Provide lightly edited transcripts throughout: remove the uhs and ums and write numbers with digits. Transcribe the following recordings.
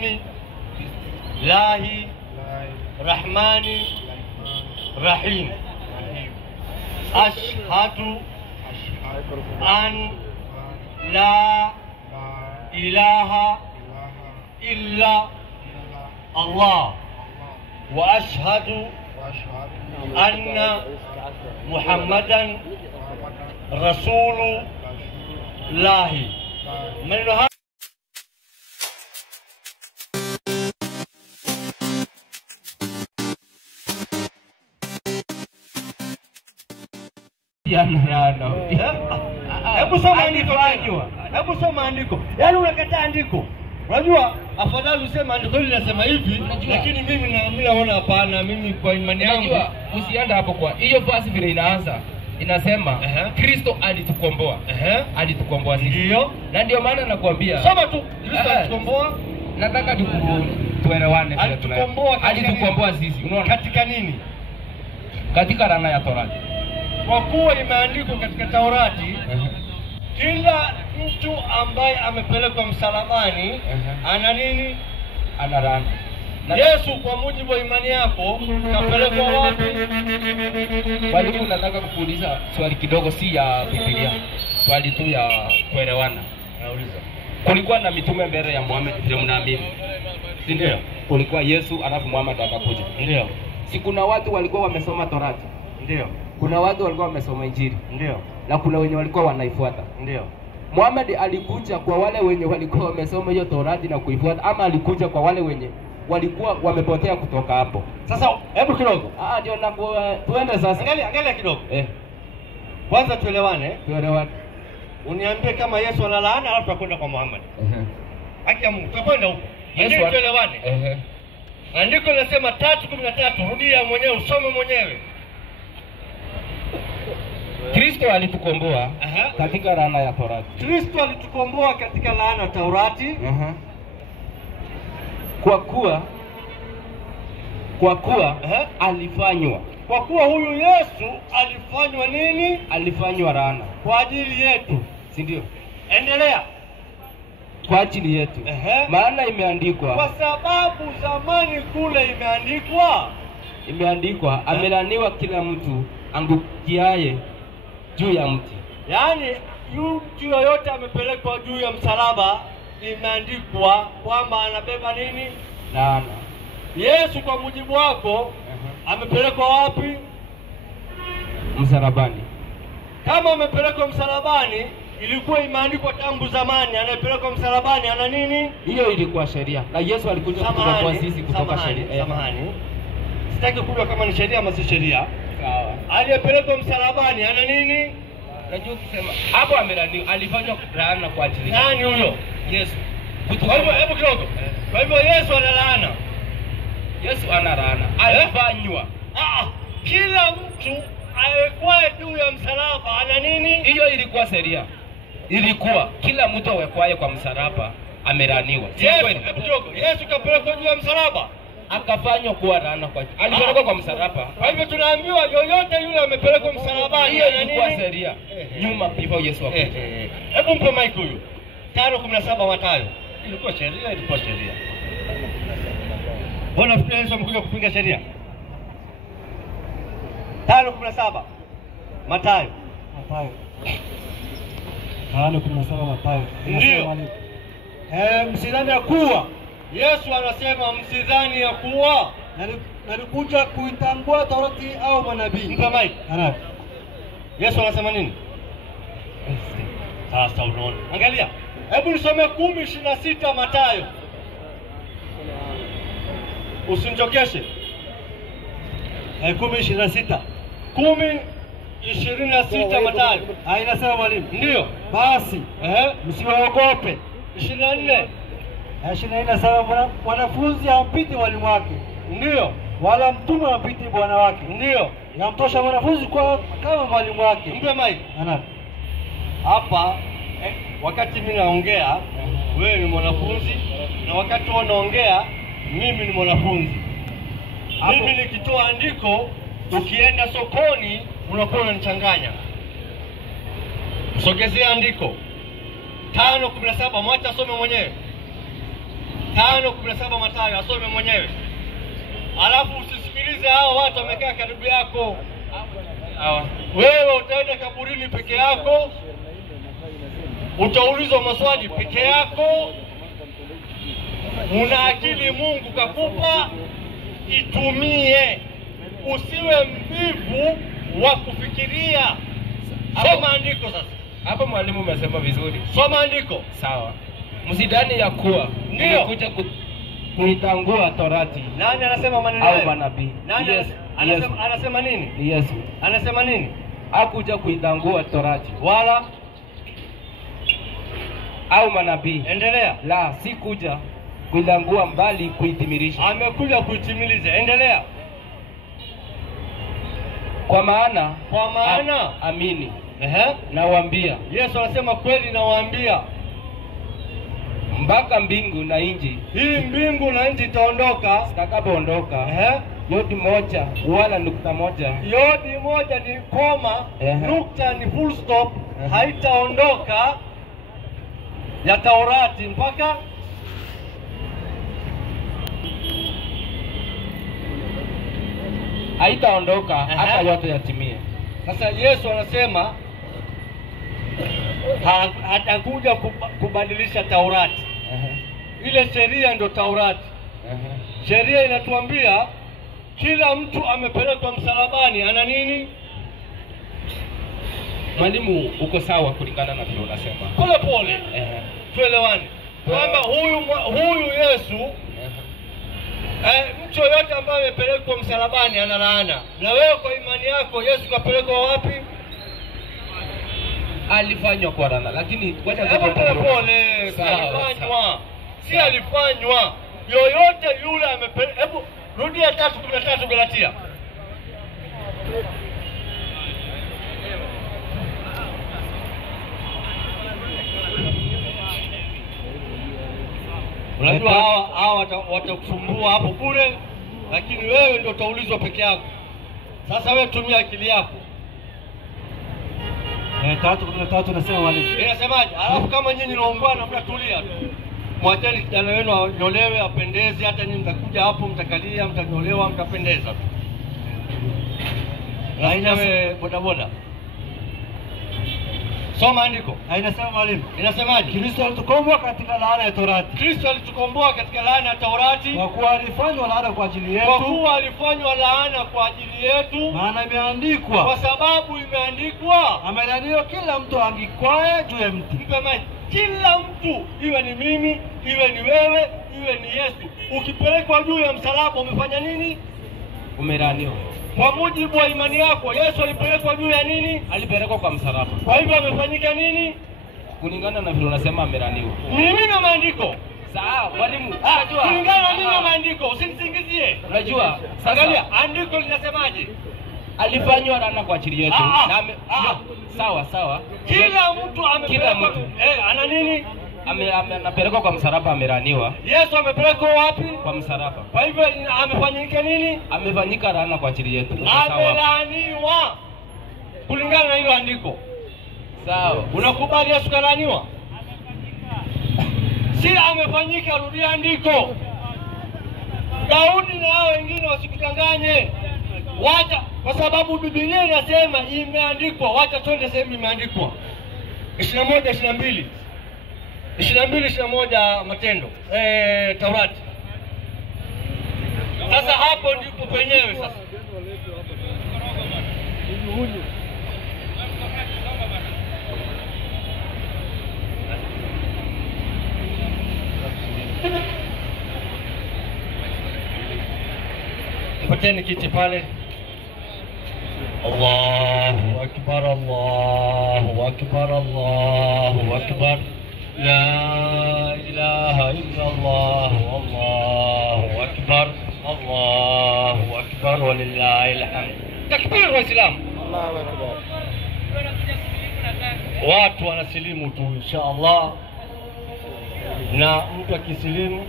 Bismillahi Rahmani Rahim. Ashhadu an la ilaha illa Allah wa ashhadu anna Muhammadan Rasulullah. Maneno haya hebu soma andiko. Hebu soma andiko. Yaani unakataa andiko. Unajua afadhali useme andiko hili linasema hivi, lakini mimi naona hapana, mimi kwa imani yangu usienda hapo. Kwa hiyo basi vile inaanza inasema Kristo alitukomboa. Alitukomboa sisi. Ndio. Na ndio maana nakwambia soma tu Kristo alitukomboa. Nataka tuelewane. Alitukomboa sisi. Unaona? Katika nini? Katika laana ya Torati. Kwa kuwa imeandikwa katika Taurati, kila mtu ambaye amepelekwa msalabani ana nini? Ana laana. Yesu kwa mujibu wa imani yako kapelekwa wapi? Walimu, nataka kukuuliza swali kidogo, si ya Biblia. Swali tu ya kuelewana. Nauliza. Kulikuwa na mitume mbele ya Muhammad vile mnaamini? Si ndio? Kulikuwa Yesu alafu Muhammad akakuja. Ndio. Si kuna watu walikuwa wamesoma Torati? Ndio. Kuna watu walikuwa wamesoma Injili. Ndio. Na kuna wenye walikuwa wanaifuata. Ndio. Muhammad alikuja kwa wale wenye walikuwa wamesoma hiyo Torati na kuifuata, ama alikuja kwa wale wenye walikuwa wamepotea kutoka hapo? Sasa hebu kidogo. Ndio na tuende sasa. Angalia kidogo. Kwanza tuelewane. Uniambie kama Yesu ana laana alafu tukwenda kwa Muhammad. Haki ya Mungu. Tukwenda huko. Yesu tuelewane. Andiko linasema 3:13, rudia mwenyewe, usome mwenyewe. Kristo alitukomboa katika laana ya Torati. Kristo alitukomboa katika laana ya Taurati. Kwa kuwa alifanywa. Kwa kuwa huyu Yesu alifanywa nini? Alifanywa laana kwa ajili yetu. Si ndio? Endelea. Kwa ajili yetu. Maana imeandikwa. Kwa sababu zamani kule imeandikwa amelaniwa kila mtu angukiaye juu ya mti. Yaani mtu yoyote amepelekwa juu ya msalaba, imeandikwa kwamba anabeba nini? Laana. Yesu kwa mujibu wako amepelekwa wapi? Msalabani. Kama amepelekwa msalabani, ilikuwa imeandikwa tangu zamani anapelekwa msalabani ana nini? Hiyo ilikuwa sheria. Na Yesu alikuja kutoka sisi kutoka sheria. Samahani. Sitaki kujua kama ni sheria ama si sheria. Sawa. Aliyepelekwa msalabani ana nini? Najua kusema hapo amelaniwa, alifanywa laana kwa ajili. Nani huyo? Yesu. Kwa hivyo hebu kidogo. Kwa hivyo Yesu ana laana. Yesu ana laana. Alifanywa. Kila mtu awekwa juu ya msalaba ana nini? Hiyo ilikuwa sheria. Ilikuwa kila mtu awekwaye kwa msalaba amelaniwa. Hebu kidogo. Yesu kapelekwa juu ya msalaba, akafanywa kuwa laana kwa alipelekwa kwa msalaba. Kwa hivyo tunaambiwa yoyote yule amepelekwa msalabani, hiyo ilikuwa sheria nyuma before Yesu akuje. Hebu mpe mic huyu. 5:17 Mathayo. Ilikuwa sheria, ilikuwa sheria. Mbona fikiri Yesu amekuja kupinga sheria? 5:17 Mathayo. 5:17 Mathayo. Ndio. Msidhani ya kuwa. Yesu anasema msidhani ya kuwa nalikuja kuitangua Taurati au manabii. Mpe mic. Yesu anasema nini? Sasa unaona. Angalia. Hebu nisome 10:26 Mathayo. Usinichokeshe. 10:26. 10:26 Mathayo. Inasema mwalimu. Ndio. Basi, msiwaogope. 24. 24 inasema mwanafunzi hampiti mwalimu wake. Ndio. Wala mtume hampiti bwana wake. Ndio. Yamtosha mwanafunzi kwa kama mwalimu wake. Mpe mic. Hapa wakati mimi naongea wewe ni mwanafunzi, na wakati wewe unaongea mimi ni mwanafunzi. Mimi nikitoa andiko ukienda sokoni unakuwa unanichanganya. Msogezea andiko 5:17, mwacha asome mwenyewe. 5:17 Mathayo, asome mwenyewe. Alafu usisikilize hao watu wamekaa karibu yako. Wewe utaenda kaburini peke yako, utaulizwa maswali peke yako. Una akili Mungu kakupa, itumie. Usiwe mvivu wa kufikiria. Soma andiko sasa. Hapa mwalimu umesema vizuri. Soma andiko. Sawa. Msidhani ya kuwa nimekuja kuitangua Torati. Nani anasema maneno au manabii? Nani anasema nini? Yesu. Anasema nini? Hakuja kuitangua Torati wala au manabii. Endelea. La, si kuja kuitangua mbali kuitimilisha. Amekuja kuitimiliza. Endelea. Kwa maana amini. Nawaambia. Yesu anasema kweli nawaambia. Mpaka mbingu na nchi. Hii mbingu na nchi itaondoka. Zitakapoondoka. Yodi moja wala nukta moja. Yodi moja ni koma, nukta ni full stop. Haitaondoka ya Taurati mpaka haitaondoka hata yote yatimie. Sasa Yesu anasema hatakuja kubadilisha Taurati. Ile sheria ndo Taurati. Sheria inatuambia kila mtu amepelekwa msalabani ana nini? Mwalimu uko sawa kulingana na vile unasema. Pole pole. Tuelewane. Kwamba huyu Yesu mtu yote ambaye amepelekwa msalabani ana laana. Na wewe kwa imani yako Yesu kapelekwa wapi? Alifanywa kwa laana, lakini ngoja pole. Alifanywa. Si alifanywa. Yoyote yule amepelekwa. Hebu rudia 3:13 Galatia. Unajua hawa watakusumbua hapo bure, lakini wewe ndio utaulizwa peke yako. Sasa wewe tumia akili yako. 3:13 nasema mwalimu. Inasemaje? Alafu kama nyinyi naongwana mtatulia tu. Mwacheni kijana wenu anyolewe apendeze, hata nyinyi mtakuja hapo mtakalia, mtanyolewa, mtapendeza tu. Haina wewe bodaboda. Soma andiko. Inasema mwalimu. Inasemaje? Kristo alitukomboa katika laana ya Torati. Kristo alitukomboa katika laana ya Torati. Kwa kuwa alifanywa laana kwa ajili yetu. Kwa kuwa alifanywa laana kwa ajili yetu. Maana imeandikwa. Kwa sababu imeandikwa. Amelaaniwa kila mtu angikwaye juu ya mti. Mpe maji. Kila mtu, iwe ni mimi, iwe ni wewe, iwe ni Yesu. Ukipelekwa juu ya msalaba umefanya nini? Umelaaniwa. Kwa mujibu wa imani yako, Yesu alipelekwa juu ya nini? Alipelekwa kwa msalaba. Kwa hivyo amefanyika nini? Kulingana na vile unasema amelaaniwa. Mimi na maandiko. Sawa, mwalimu. Unajua kulingana na mimi na maandiko, usinisingizie. Unajua, angalia andiko linasemaje? Alifanywa laana kwa ajili yetu. Sawa. Kila mtu amepelekwa. Ana nini? Anapelekwa kwa msalaba, amelaaniwa. Yesu amepelekwa wapi? Kwa msalaba. Kwa hivyo amefanyika nini? Amefanyika laana kwa ajili yetu. Amelaaniwa. Kulingana na hilo andiko. Sawa. Unakubali Yesu kalaaniwa? Si amefanyika, rudia andiko. Daudi na hao wengine wasikutanganye. Wacha, kwa sababu Biblia inasema imeandikwa. Wacha twende sehemu imeandikwa. 21:22. 22:21 Matendo. Taurati. Sasa hapo ndipo penyewe sasa. Mpateni kiti pale. Allahu Akbar, Allahu Akbar, Allahu Akbar. La ilaha illa Allah, Allahu Akbar, Allahu Akbar, walillahil hamd. Takbir Waislamu. Allahu Akbar. Watu wanasilimu tu insha Allah, na mtu akisilimu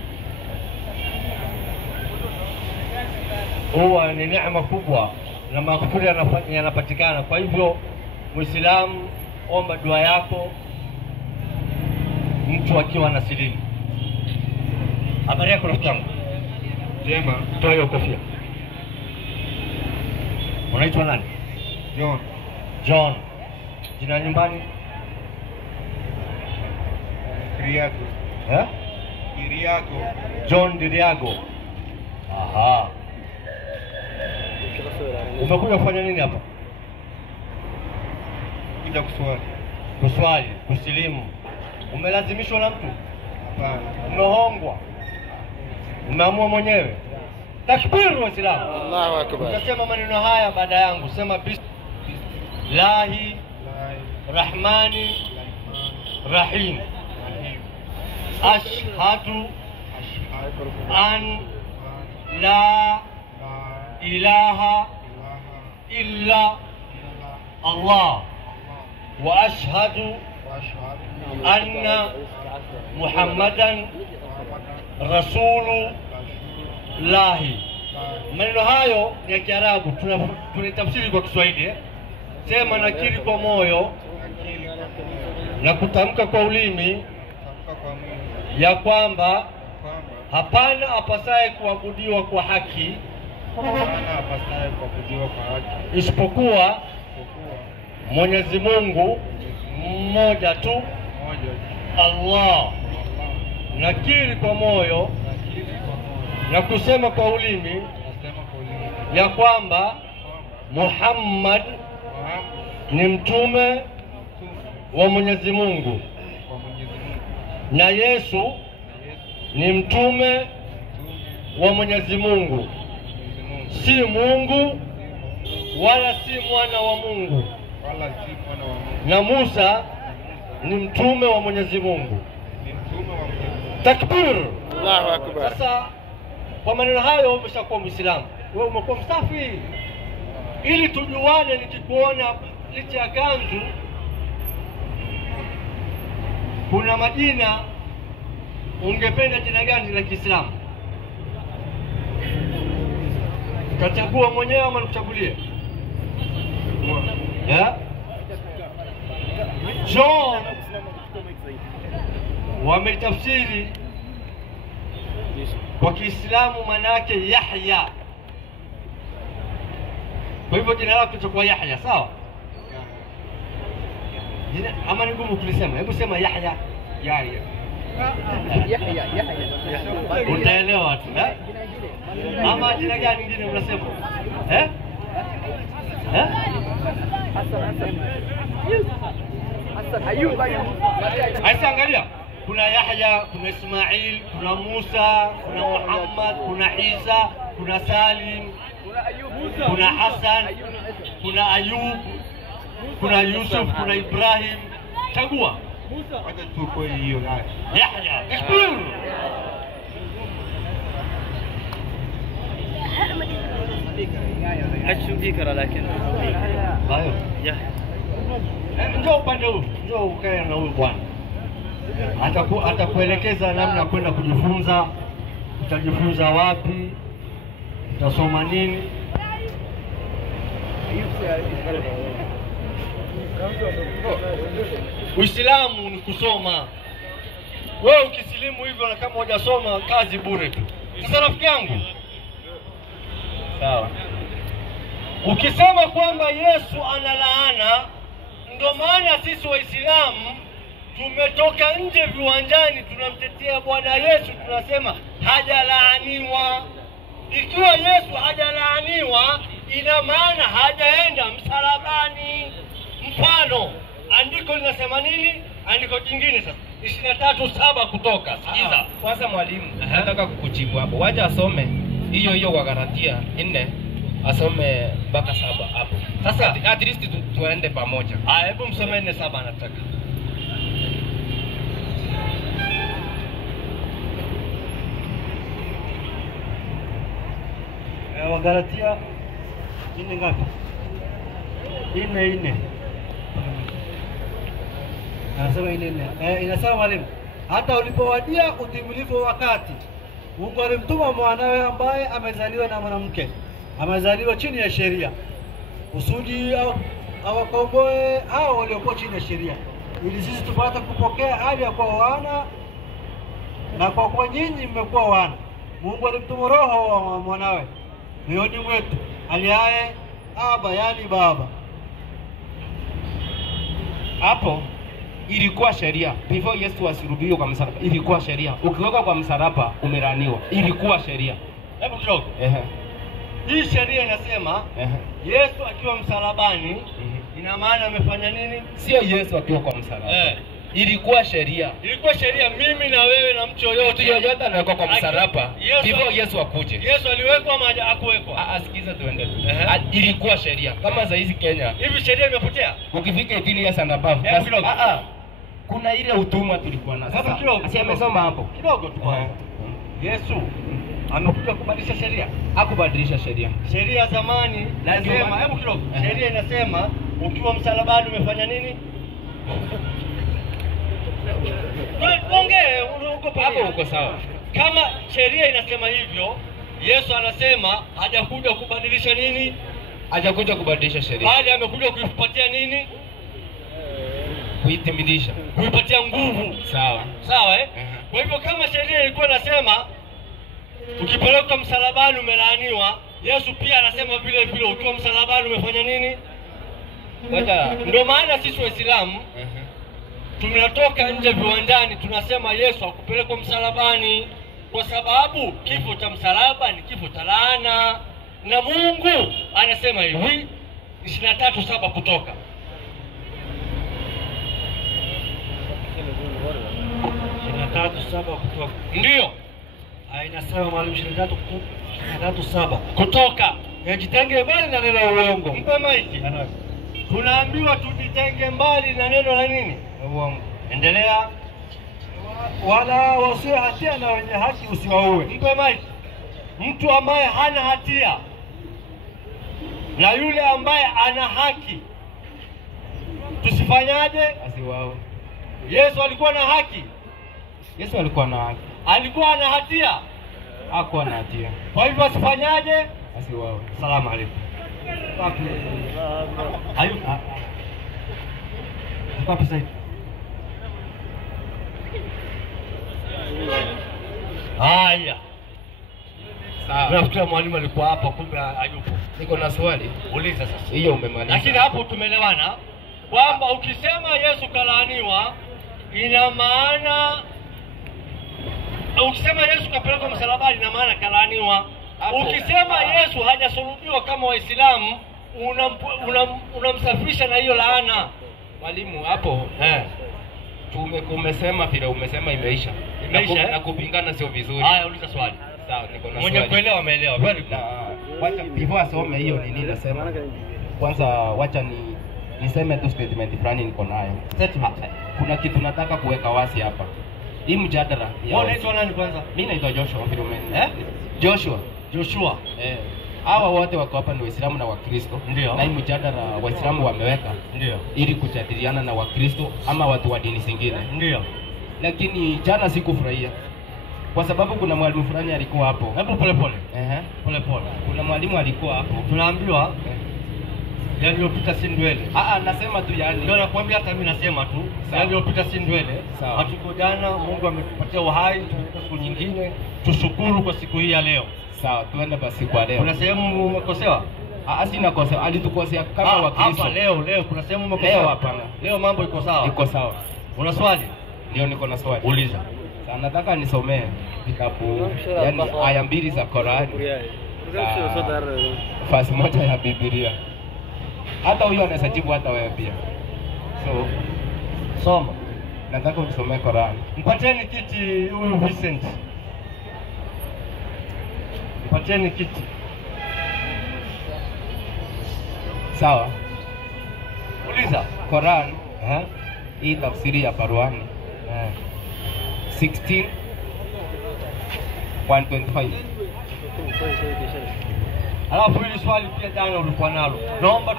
huwa ni neema kubwa na maghfira yanapatikana. Kwa hivyo Muislamu, omba dua yako mtu akiwa anasilimu. Habari yako rafiki yangu? Jema. Toa hiyo kofia. Unaitwa nani? John. John. Jina nyumbani? Kiriago. Eh? Kiriago. John Diriago. Aha. Umekuja kufanya nini hapa? Kuja kuswali. Kuswali, kusilimu. Umelazimishwa na mtu? Hapana. Umehongwa? Umeamua mwenyewe? Takbir Waislamu. Allahu Akbar. Utasema maneno haya baada yangu. Sema Bismillahi Rahmani Rahim. Ashhadu an la ilaha illa Allah wa ashhadu anna Muhammadan Rasulullahi. Maneno hayo ni ya Kiarabu, tunatafsiri kwa Kiswahili. Sema nakiri kwa moyo na kutamka kwa ulimi ya kwamba hapana apasaye kuabudiwa kwa haki isipokuwa Mwenyezi Mungu mmoja tu, Allah. Nakiri kwa moyo na kusema kwa ulimi ya kwamba Muhammad ni mtume wa Mwenyezi Mungu na Yesu ni mtume wa Mwenyezi Mungu, si Mungu wala si mwana wa Mungu, na Musa ni mtume wa Mwenyezi Mungu. Takbir. Allahu Akbar. Sasa kwa maneno hayo umeshakuwa Muislamu, wewe umekuwa msafi. Ili tujuane, nikikuona licha ya kanzu kuna majina, ungependa jina gani la Kiislamu? Utachagua mwenyewe ama nikuchagulie? Yeah? John wametafsiri kwa Kiislamu maana yake Yahya. Kwa hivyo jina lako litakuwa Yahya, sawa? Jina ama ni ngumu kulisema? Hebu sema Yahya. Yahya. Utaelewa tu, eh? Ama jina gani nyingine unasema? Eh? Eh? Aisa, angalia. Kuna Yahya, kuna Ismail, kuna Musa, kuna Muhammad, kuna Isa, kuna Salim, kuna Hassan, kuna Ayub, kuna Yusuf, kuna Ibrahim. Chagua. Wacha tuko hiyo gani? Yahya. Takbir. Hachundikara lakini. Bayo. Yahya. Njoo upande huu. Njoo ukae na huyu bwana. Atakuelekeza namna ya kwenda kujifunza. Utajifunza wapi? Utasoma nini? Uislamu ni kusoma. Wewe ukisilimu hivyo na kama hujasoma kazi bure tu. Sasa rafiki yangu, sawa, ukisema kwamba Yesu ana laana, ndio maana sisi Waislamu tumetoka nje viwanjani tunamtetea Bwana Yesu, tunasema hajalaaniwa. Ikiwa Yesu hajalaaniwa, ina maana hajaenda msalabani. Mfano, andiko linasema nini? Andiko jingine sasa 23:7 Kutoka. Sikiza. Kwanza mwalimu, nataka kukujibu hapo. Wacha asome hiyo kwa Galatia 4, asome mpaka 7 hapo. Sasa at least tuende pamoja. Hebu msome 4:7 anataka. Wagalatia 4 ngapi? 4. Anasema 4. Inasema mwalimu, hata ulipowadia utimilifu wa wakati, Mungu alimtuma mwanawe ambaye amezaliwa na mwanamke, amezaliwa chini ya sheria, kusudi awakomboe hao waliokuwa chini ya sheria, ili sisi tupate kupokea hali ya kuwa wana na kwa kuwa nyinyi mmekuwa wana, Mungu alimtuma Roho wa mwanawe mioyoni mwetu aliaye Aba, yani Baba. Hapo ilikuwa sheria. Before Yesu asulubiwe kwa msalaba, ilikuwa sheria. Ukiwekwa kwa msalaba umelaniwa. Ilikuwa sheria. Hebu kidogo. Hii sheria inasema Yesu akiwa msalabani, ina maana amefanya nini? Sio Yesu akiwa kwa msalaba. Ilikuwa sheria. Ilikuwa sheria, mimi na wewe na mtu yoyote anawekwa kwa msalaba before Yesu akuje. Yesu aliwekwa ama hakuwekwa? Sikiza tuende. Ilikuwa sheria. Kama za hizi Kenya. Hivi sheria imepotea? Ukifika 18 years and above. Kuna ile utumwa tulikuwa nayo. Sasa kidogo. Si amesoma hapo. Kidogo tu kwanza. Yesu amekuja kubadilisha sheria. Hakubadilisha sheria. Sheria zamani nasema, hebu kidogo. Sheria inasema ukiwa msalabani umefanya nini? Ongea, uko sawa. Kama sheria inasema hivyo, Yesu anasema hajakuja kubadilisha nini? Hajakuja kubadilisha sheria. Bali amekuja kuipatia nini? Kuitimilisha. Kuipatia nguvu. Sawa. Sawa Kwa hivyo kama sheria ilikuwa inasema ukipelekwa msalabani umelaaniwa, Yesu pia anasema vile vile ukiwa msalabani umefanya nini? Ndio maana sisi Waislamu tunatoka nje viwanjani tunasema Yesu akupelekwa msalabani, kwa sababu kifo cha msalaba ni kifo cha laana, na Mungu anasema hivi 23:7 Kutoka. Ndio. Inasema mwalimu 23:7 Kutoka. Jitenge mbali na neno la uongo. Mpe maiki. Tunaambiwa tujitenge mbali na neno la nini? Uongo. Endelea. Wala wasio hatia na wenye haki usiwaue. Mpe maiki. Mtu ambaye hana hatia na yule ambaye ana haki tusifanyaje? Asiwaue. Yesu alikuwa na haki. Yesu alikuwa na haki. Alikuwa na hatia. Hakuwa na hatia. Kwa hivyo asifanyaje? Asiwaue. Salamu alaykum. Ayu. Wapi sasa? Haya. Sawa. Nafikiri mwalimu alikuwa hapa kumbe hayupo. Niko na swali. Uliza sasa. Hiyo umemaliza. Lakini hapo tumeelewana kwamba ukisema Yesu kalaaniwa ina maana, ukisema Yesu kapelekwa msalabani ina maana kalaaniwa. Ukisema Yesu hajasulubiwa kama Waislamu unamsafisha na hiyo laana. Mwalimu hapo umesema vile umesema imeisha. Na kupingana sio vizuri. Haya, uliza swali. Sawa, niko na swali. Mwenye kuelewa ameelewa. Very good. Wacha before asome hiyo ni nini nasema. Kwanza wacha niseme tu statement fulani niko nayo. Kuna kitu nataka kuweka wazi hapa. Hii mjadala ya unaitwa nani kwanza? Mimi naitwa Joshua Philomena. Joshua. Hawa wote wako hapa ni Waislamu na Wakristo. Ndio. Na hii mjadala Waislamu wameweka. Ndio. Ili kujadiliana na Wakristo ama watu wa dini zingine. Ndio. Lakini jana sikufurahia. Kwa sababu kuna mwalimu fulani alikuwa hapo. Hebu pole pole. Pole. Kuna mwalimu alikuwa hapo. Tunaambiwa yaliyopita si ndwele. Nasema tu yani. Ndio nakwambia, hata mimi nasema tu yaliyopita si ndwele. Hatuko jana, Mungu ametupatia uhai, tumepata siku nyingine. Tushukuru kwa siku hii ya leo. Sawa, tuende basi kwa leo. Kuna sehemu umekosewa? Sina kosa, alitukosea kama Wakristo. Hapa leo kuna sehemu umekosewa? Leo hapana. Leo mambo iko sawa. Iko sawa. Una swali? Ndio, niko na swali. Uliza. Sasa nataka nisomee kitabu yani aya 2 za Qur'ani. Fasi moja ya Biblia. Hata huyo anaweza jibu, hata wewe pia. So soma. Nataka usomee Qur'ani. Mpateni kiti huyu Vincent. Mpateni kiti. Sawa. Uliza. Qur'an, hii tafsiri ya Qur'ani. 16:125. Alafu hili swali pia jana ulikuwa nalo. Naomba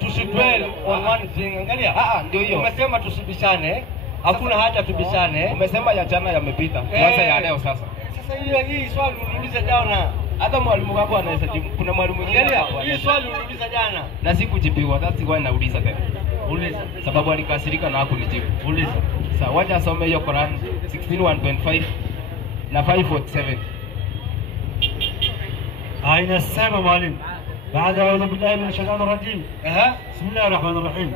tusidwell on one thing. Angalia. Ndio hiyo. Umesema tusibishane. Hakuna haja tubishane. Umesema ya jana yamepita. Kwanza ya leo sasa. Sasa hii swali uliuliza jana. Hata mwalimu wako anaweza jibu. Kuna mwalimu mwingine hapo. Hii swali uliuliza jana. Na sikujibiwa. That's why nauliza tena. Uliza. Sababu alikasirika na hakunijibu. Uliza. Sasa wacha asome hiyo Qur'an 16:125. na 547. inasema mwalimu, baada ya audhu billahi minash shaitani rajim, bismillahir rahmanir rahim,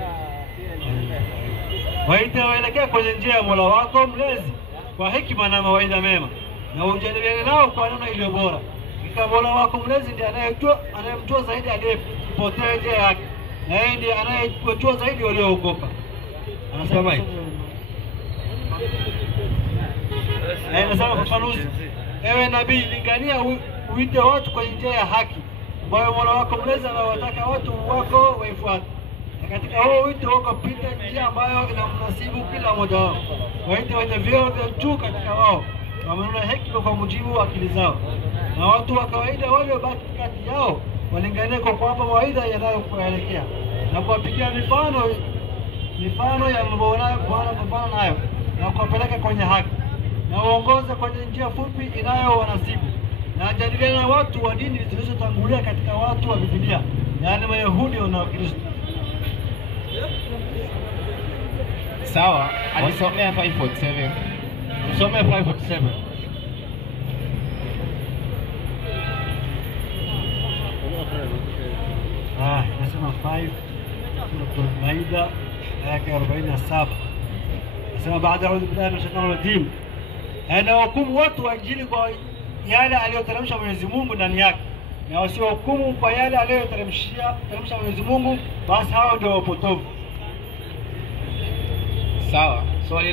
waita waelekea kwenye njia ya Mola wako mlezi kwa hekima na mawaidha mema, na ujadiliane nao kwa namna iliyo bora. Ikawa Mola wako mlezi ndiye anayemjua zaidi aliyepotea njia yake, na yeye ndiye anayejua zaidi walioogopa. Anasema hivi, anasema ufafanuzi: ewe nabii, lingania uite watu kwa njia ya haki ambayo Mola wako mlezi anawataka watu wako waifuate, na katika huo wito wako pita njia ambayo inamnasibu kila mmoja wao. Waite wenye vyeo vya juu katika wao, wamenuna hekima kwa mujibu wa akili zao, na watu wa kawaida waliobaki kati yao walingania kwa kuwapa mawaidha yanayokuelekea na kuwapigia mifano ya mambo wanayopambana nayo na kuwapeleka kwenye haki, na uongoze kwenye njia fupi inayowanasibu, na jadiliana na watu wa dini zilizotangulia katika watu wa Biblia, yaani Wayahudi na Wakristo. Sawa, alisomea 547. Usome 547. Nasema 5 Suratul Maida aya 47. Nasema baada audhu billahi minash shaitani rajim, anahukumu watu wa Injili kwa yale aliyoteremsha Mwenyezi Mungu ndani yake, na wasiohukumu kwa yale aliyoteremsha Mwenyezi Mungu, basi hao ndio wapotovu. Sawa, swali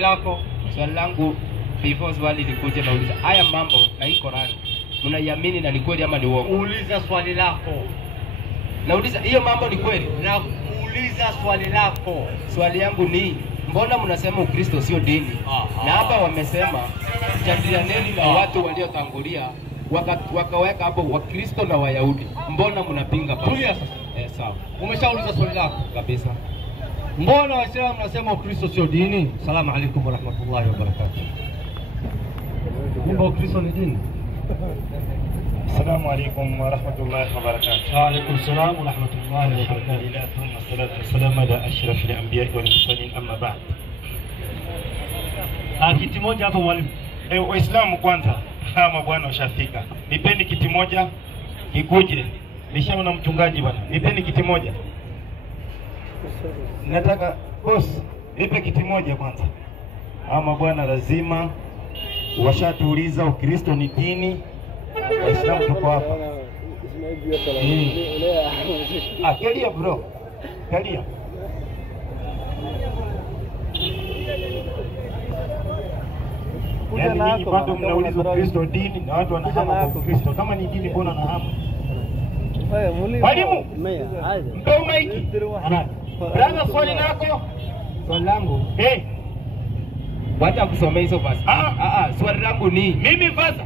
langu before swali likuje, nauliza haya mambo na hii Qur'ani mnaiamini na ni kweli ama ni uongo? Uliza swali lako. Nauliza hiyo mambo ni kweli? Na kuuliza swali lako. Swali yangu ni mbona mnasema Ukristo sio dini? Na hapa wamesema jadilianeni na watu waliotangulia, wakaweka hapo Wakristo na Wayahudi. Mbona mnapinga basi? Tulia sasa. Sawa. Umeshauliza swali lako Kabisa. Mbona Waislamu mnasema Ukristo sio dini? Salamu alaykum wa rahmatullahi wa barakatuh. Kumbe Ukristo ni dini? السلام عليكم ورحمة الله وبركاته. وعليكم السلام ورحمة الله الحمد وبركاته. لله ثم الصلاة والسلام على أشرف الأنبياء والمرسلين أما بعد. Kiti moja hapo mwalimu. Waislamu kwanza, kama bwana ushafika. Nipeni kiti moja kikuje. Nishaona mchungaji bwana. Nipeni kiti moja. Nataka boss, nipe kiti moja kwanza. Ama bwana lazima washatuuliza Ukristo ni dini. Waislamu tuko hapa. Kalia bro. Kalia. Yaani ninyi bado mnauliza Ukristo dini na watu wanahama kwa Ukristo. Kama ni dini mbona wanahama? Mwalimu, mpe maiki. Brother, swali lako? Swali langu wacha kusomea hizo basi. Swali langu ni mimi basi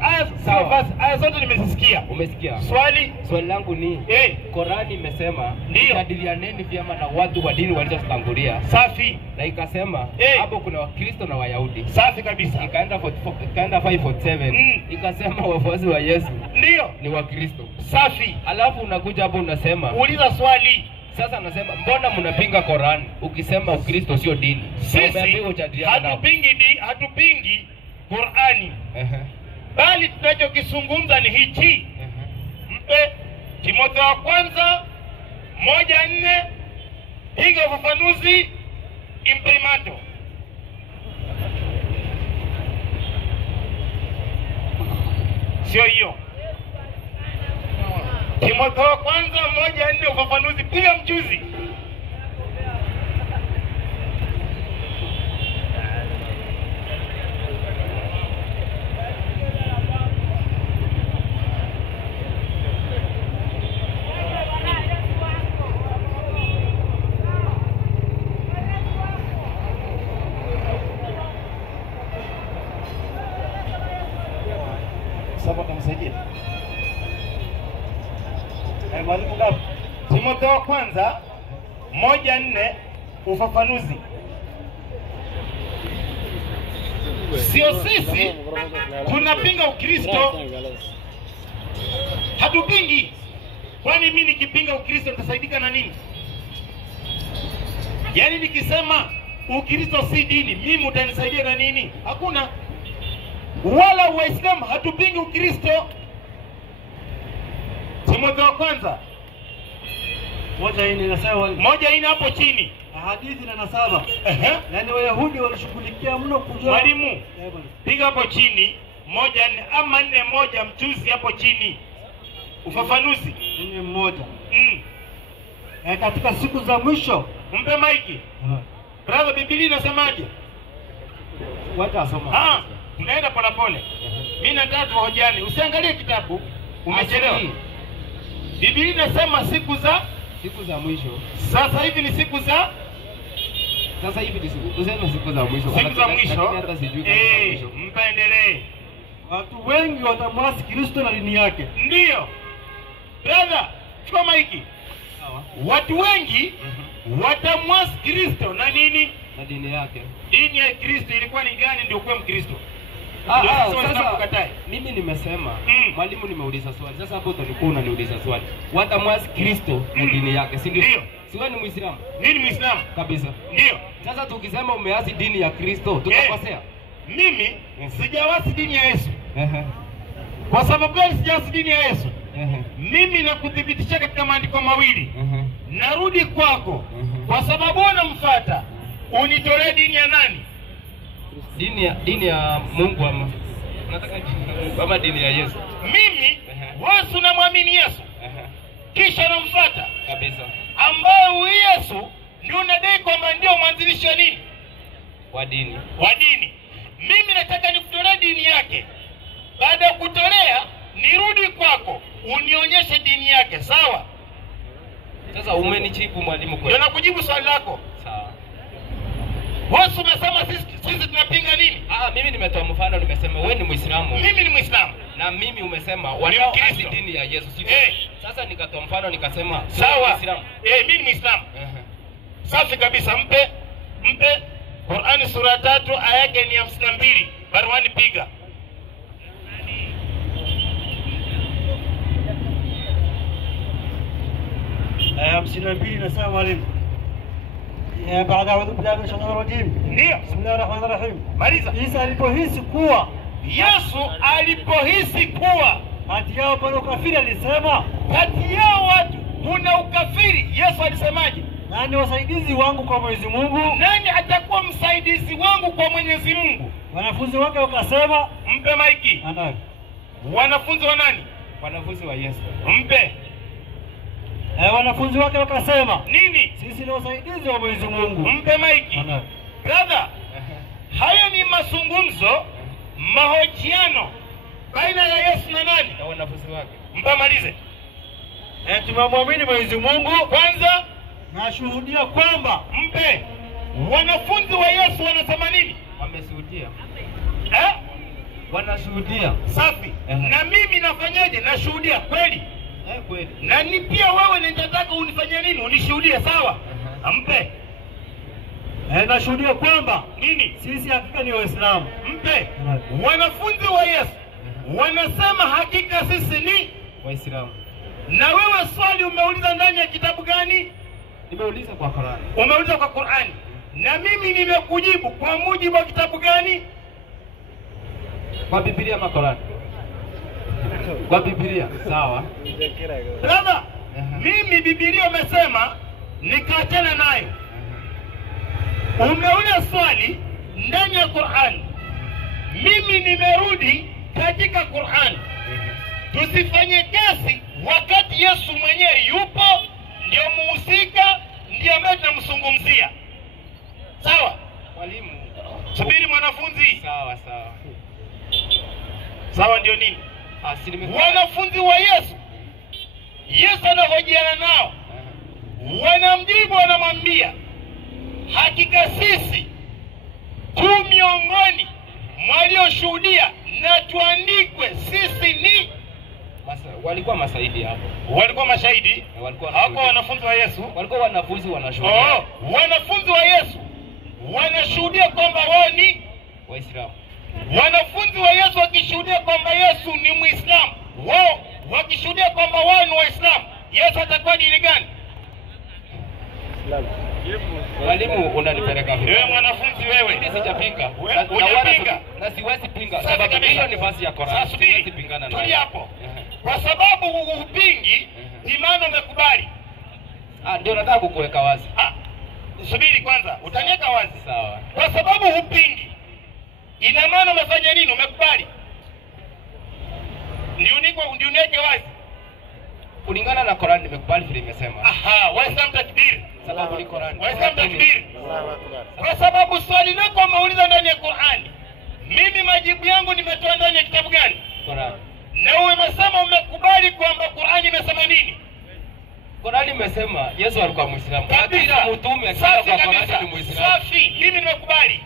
aya zote nimezisikia. Umesikia? Swali langu ni Qur'ani imesema jadilianeni vyema na watu wa dini walizotangulia. Safi. Na ikasema hapo kuna Wakristo na Wayahudi. Safi kabisa. Ikaenda 547. Ikasema wafuasi wa Yesu ndio ni Wakristo. Safi. Alafu unakuja hapo unasema uliza swali. Sasa anasema mbona mnapinga Qur'an ukisema Ukristo sio dini? Sisi hatupingi Qur'ani. Bali tunachokizungumza ni hichi. Mpe Timotheo wa kwanza 1:4 higa ufafanuzi imprimato. Sio hiyo. Timotheo wa kwanza 1:4 ufafanuzi, piga mchuzi. Sasa kumsaidia. Mwalimu ngapi? Timotheo wa kwanza 1:4 ufafanuzi. Sio sisi tunapinga Ukristo. Hatupingi. Kwani mimi nikipinga Ukristo nitasaidika na nini? Yaani nikisema Ukristo si dini, mimi utanisaidia na nini? Hakuna. wala Waislamu hatupingi Ukristo. Timotheo wa kwanza 1:4 inasema 1:4 hapo chini. hadithi na nasaba. Yaani Wayahudi walishughulikia mno kujua. Mwalimu, piga hapo chini 1:4 ama 4:1 mchuzi hapo chini. Ufafanuzi. 4:1. Katika siku za mwisho. Mpe maiki. Brother, Biblia inasemaje? Wacha asoma. Tunaenda pole pole. Mimi nataka tuhojani. Usiangalie kitabu. Umechelewa. Biblia inasema siku za mwisho. Sasa hivi ni siku za siku za mwisho. Siku za mwisho. Mpaendelee. Watu wengi watamwasi Kristo na dini yake. Ndio. Brother, chukua maiki. Sawa. Watu wengi watamwasi Kristo na nini? Na dini yake. Dini ya Kristo ilikuwa ni gani ndio kuwa Mkristo? Sasa mimi nimesema, mwalimu nimeuliza swali. Sasa hapo utakuwa unaniuliza swali. Watamwasi Kristo na dini yake, si ndio? Si wewe ni Muislamu? Mimi ni Muislamu kabisa. Ndio. Sasa tukisema umeasi dini ya Kristo, tutakosea. Mimi sijawasi dini ya Yesu. Kwa sababu gani sijawasi dini ya Yesu? Mimi nakudhibitisha katika maandiko mawili. Narudi kwako kwa sababu unamfuata. Unitolee dini ya nani? Dini ya Mungu ama nataka kama dini ya Yesu. Mimi wewe unamwamini Yesu. Kisha unamfuata kabisa. Ambao Yesu ndio unadai kwamba ndio mwanzilishi wa nini? Wa dini. Mimi nataka nikutolee dini yake. Baada ya kutolea nirudi kwako unionyeshe dini yake, sawa? Sasa umenijibu mwalimu kweli. Ndio nakujibu swali lako. Sawa. Wewe umesema sisi tunapinga nini? Mimi nimetoa mfano, nimesema wewe ni Muislamu. Mimi ni Muislamu. Na mimi umesema wanaoasi dini ya Yesu. Sasa nikatoa mfano nikasema sawa. Mimi ni Muislamu. Safi kabisa. Mpe Qur'ani sura 3 aya yake ni 52. Barwani piga. aya 52 inasema mwalimu. Baada ya kutubu bila shaka rajim. Ndio. Bismillahirrahmanirrahim. Maliza. Isa alipohisi kuwa kati yao pana ukafiri alisema, kati yao watu kuna ukafiri. Yesu alisemaje? Nani wasaidizi wangu kwa Mwenyezi Mungu? Nani atakuwa msaidizi wangu kwa Mwenyezi Mungu? Wanafunzi wake wakasema, mpe maiki. Anaye. Wanafunzi wa nani? Wanafunzi wa Yesu. Mpe. Wanafunzi wake wakasema, nini? Sisi ni wasaidizi wa Mwenyezi Mungu. Mpe maiki. Anaye. Brother, haya ni mazungumzo, mahojiano baina ya Yesu na nani? Na wanafunzi wake. Mpamalize. Tumemwamini Mwenyezi Mungu kwanza, nashuhudia kwamba. Mpe. Wanafunzi wa Yesu wanasema nini? Wameshuhudia. Wanashuhudia. Safi. Na mimi nafanyaje? Nashuhudia kweli. Kweli. Na ni pia wewe nitataka unifanyie nini? Unishuhudie, sawa? Mpe. Nashuhudia kwamba nini? Sisi hakika ni Waislamu. Mpe. Wanafunzi wa Yesu wanasema hakika sisi ni Waislamu. Na wewe swali umeuliza ndani ya kitabu gani? Nimeuliza kwa Qur'ani. Umeuliza kwa Qur'ani. Na mimi nimekujibu kwa mujibu wa kitabu gani? Kwa Biblia ama Qur'ani? Kwa Biblia. Sawa. Brother, mimi Biblia umesema nikaachana nayo. Umeuliza swali ndani ya Qur'ani. Mimi nimerudi katika Qur'ani. Tusifanye kesi wakati Yesu mwenyewe yupo, ndio muhusika, ndio ambaye tunamzungumzia. Sawa? Mwalimu. Subiri mwanafunzi. Sawa ndio nini? Wanafunzi wa Yesu anahojiana nao. Wanamjibu, wanamwambia hakika sisi tu miongoni walioshuhudia na tuandikwe sisi ni walikuwa mashahidi hapo. Walikuwa mashahidi? Hawakuwa wanafunzi wa Yesu. Walikuwa wanafunzi wanashuhudia. Wanafunzi wa Yesu wanashuhudia kwamba wao ni Waislamu. Wanafunzi wa Yesu wakishuhudia kwamba Yesu ni Muislamu, wao wakishuhudia kwamba wao ni Waislamu, Yesu atakuwa dini gani? Mwalimu unanipeleka vipi? Wewe mwanafunzi wewe. Mimi sijapinga. Hujapinga. Na siwezi pinga. Sasa Sababu kabisa. hiyo ni basi ya Qur'an. Sasa Siwezi pingana nayo. tulia hapo. Kwa sababu hupingi, imani umekubali. Ndio nataka kukuweka wazi. Subiri kwanza, utaniweka wazi. Sawa. Kwa sababu hupingi, ina maana umefanya nini? Umekubali. Ndio niweke wazi. Kulingana na Qur'an nimekubali vile imesema. Waislamu takbir. Sababu ni Qur'an. Waislamu takbir. Kwa sababu swali lako umeuliza ndani ya Qur'ani. Mimi majibu yangu nimetoa ndani ya kitabu gani? Qur'an. Na umesema umekubali kwamba Qur'ani imesema nini? Qur'an imesema Yesu alikuwa Muislamu. Kabisa. Kila mtume akija kwa Qur'an ni Muislamu. Safi, mimi nimekubali.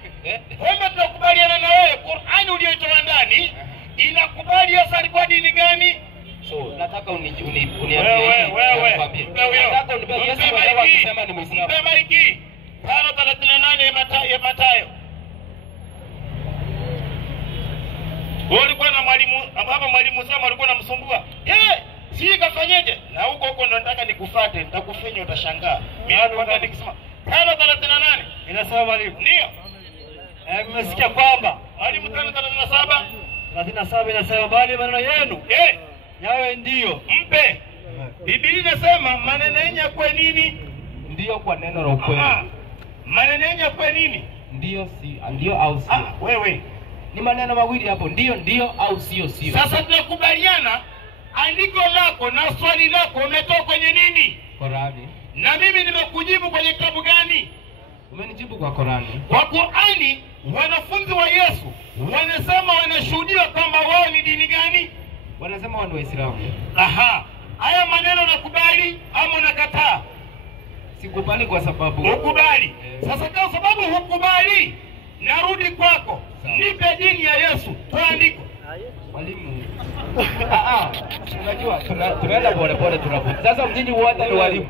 Wewe tunakubaliana na wewe, Qur'ani uliyoitoa ndani inakubali Yesu alikuwa dini gani? So nataka uniambie. Wewe. Nataka uniambie Yesu mwenyewe akisema ni Muislamu. Mpe maiki. 5:38 ya Mathayo. Wewe ulikuwa na mwalimu ambapo mwalimu Sama alikuwa anamsumbua. Si kafanyeje? Na huko ndo nataka nikufuate, nitakufinya utashangaa. Mimi nataka nikisema 5:38 Inasema mwalimu. ndio. Mmesikia kwamba Mwalimu 5:37 37 inasema bali maneno yenu yawe ndio. Mpe. Biblia inasema maneno yenye kwa nini? Ndio kwa neno la ukweli. Maneno yenye kwa nini? Ndio au sio? Wewe. Ni maneno mawili hapo, ndio au sio. Sasa tunakubaliana andiko lako na swali lako umetoka kwenye nini? Qur'ani. Na mimi nimekujibu kwenye kitabu gani? Umenijibu kwa Qur'ani. Kwa Qur'ani wanafunzi wa Yesu wanasema wanashuhudia kwamba wao ni dini gani? Wanasema wao ni Waislamu. Haya maneno nakubali ama unakataa? Sikubali kwa sababu Ukubali. Sasa kwa sababu hukubali, narudi kwako. Nipe dini ya Yesu. Kwa andiko. Mwalimu. Unajua tunaenda pole pole tunapo. Sasa mjini wote ni walimu.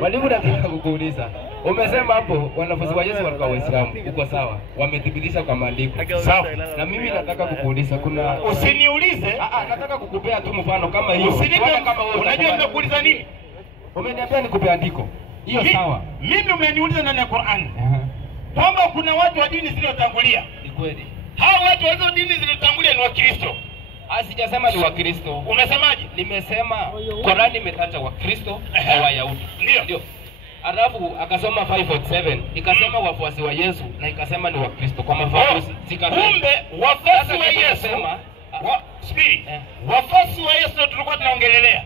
Walimu nataka kukuuliza. Umesema hapo wanafunzi wa Yesu walikuwa Waislamu. Uko sawa? Wamethibitisha kwa maandiko. Sawa. Na mimi nataka kukuuliza kuna Usiniulize. nataka kukupea tu mfano kama hiyo. Usinipe kama wewe. Unajua nimekuuliza nini? Umeniambia nikupe andiko. Hiyo sawa. Mimi umeniuliza ndani ya Qur'an. Kwamba kuna watu wa dini zilizotangulia. Ni kweli. Hao watu wa dini zilizotangulia ni Wakristo. Sijasema ni Wakristo. Umesemaje? Nimesema Qur'ani imetaja Wakristo na Wayahudi. Ndio. Alafu akasoma 5:7 ikasema wafuasi wa Yesu na ikasema ni Wakristo kwa mafarusi. Kumbe wafuasi wa Yesu wafuasi wa Yesu ndio tulikuwa tunaongelelea.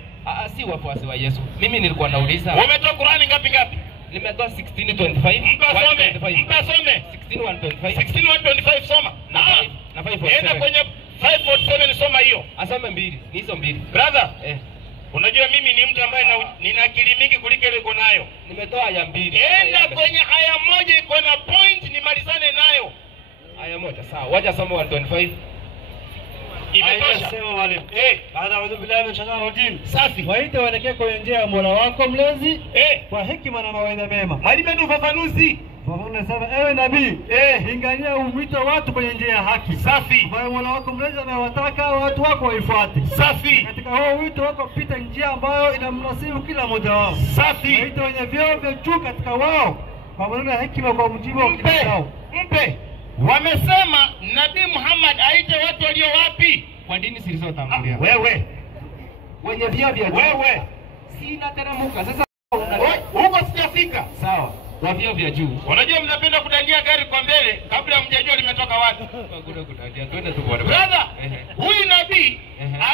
Si wafuasi wa Yesu. Mimi nilikuwa nauliza. Umetoa Qur'ani ngapi? Nimetoa 16:25. Mkasome 16:125. 16:125 soma. Na 5:7. Enda kwenye 5:7 soma hiyo. Asome mbili. Hizo mbili. Brother. Unajua mimi ni mtu ambaye nina akili mingi kuliko ile uko nayo. Nimetoa aya mbili. Enda kwenye aya moja iko na point nimalizane nayo. Aya moja sawa. Wacha soma 125. Imetosha. Sema mwalimu. A'udhu billahi minash shaitani rajim. Safi. Waite waelekee kwenye njia ya Mola wako mlezi kwa hekima na mawaidha mema. Mwalimu ndio ufafanuzi. Unasema ewe nabii, lingania umwite watu kwenye njia ya haki. Safi. Ambayo Mola wako mlezi anawataka watu wako waifuate. Safi. Katika huo wito wako pita njia ambayo inamnasibu kila mmoja wao. Safi. Waite wenye vyeo vya juu katika wao kwa maneno ya hekima kwa mujibu wa kitabu chao. Mpe. Wamesema Nabii Muhammad aite watu walio wapi? Kwa dini zilizotangulia. Wewe. Wenye vyeo vya juu. Wewe. Sina teramuka. Sasa huko sijafika. Sawa. Kwa vyeo vya juu. Unajua mnapenda kudandia gari kwa mbele kabla hamjajua limetoka wapi. Hakuna kudandia. Twende tu bwana. Brother, huyu nabii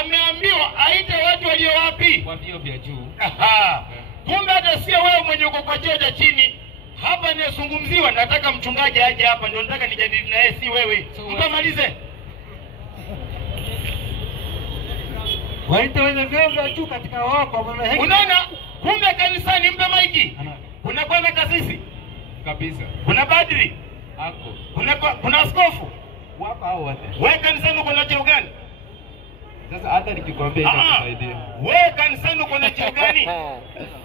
ameambiwa aite watu walio wapi? Kwa vyeo vya juu. Kumbe hata sio wewe mwenye uko kwa cheo cha chini. Hapa ninazungumziwa, nataka mchungaji aje hapa ndio nataka nijadili na yeye, si wewe. Mkamalize. Waite wenye vyeo vya juu katika wao kwa maneno ya hekima. Unaona? Kumbe kanisani mpe maiki. Kuna bwana kasisi kabisa. Kuna padri. Hako. Kuna askofu. Wapo hao wote. Wewe kanisani uko na cheo gani? Sasa hata nikikwambia itakusaidia. Wewe kanisani uko na cheo gani?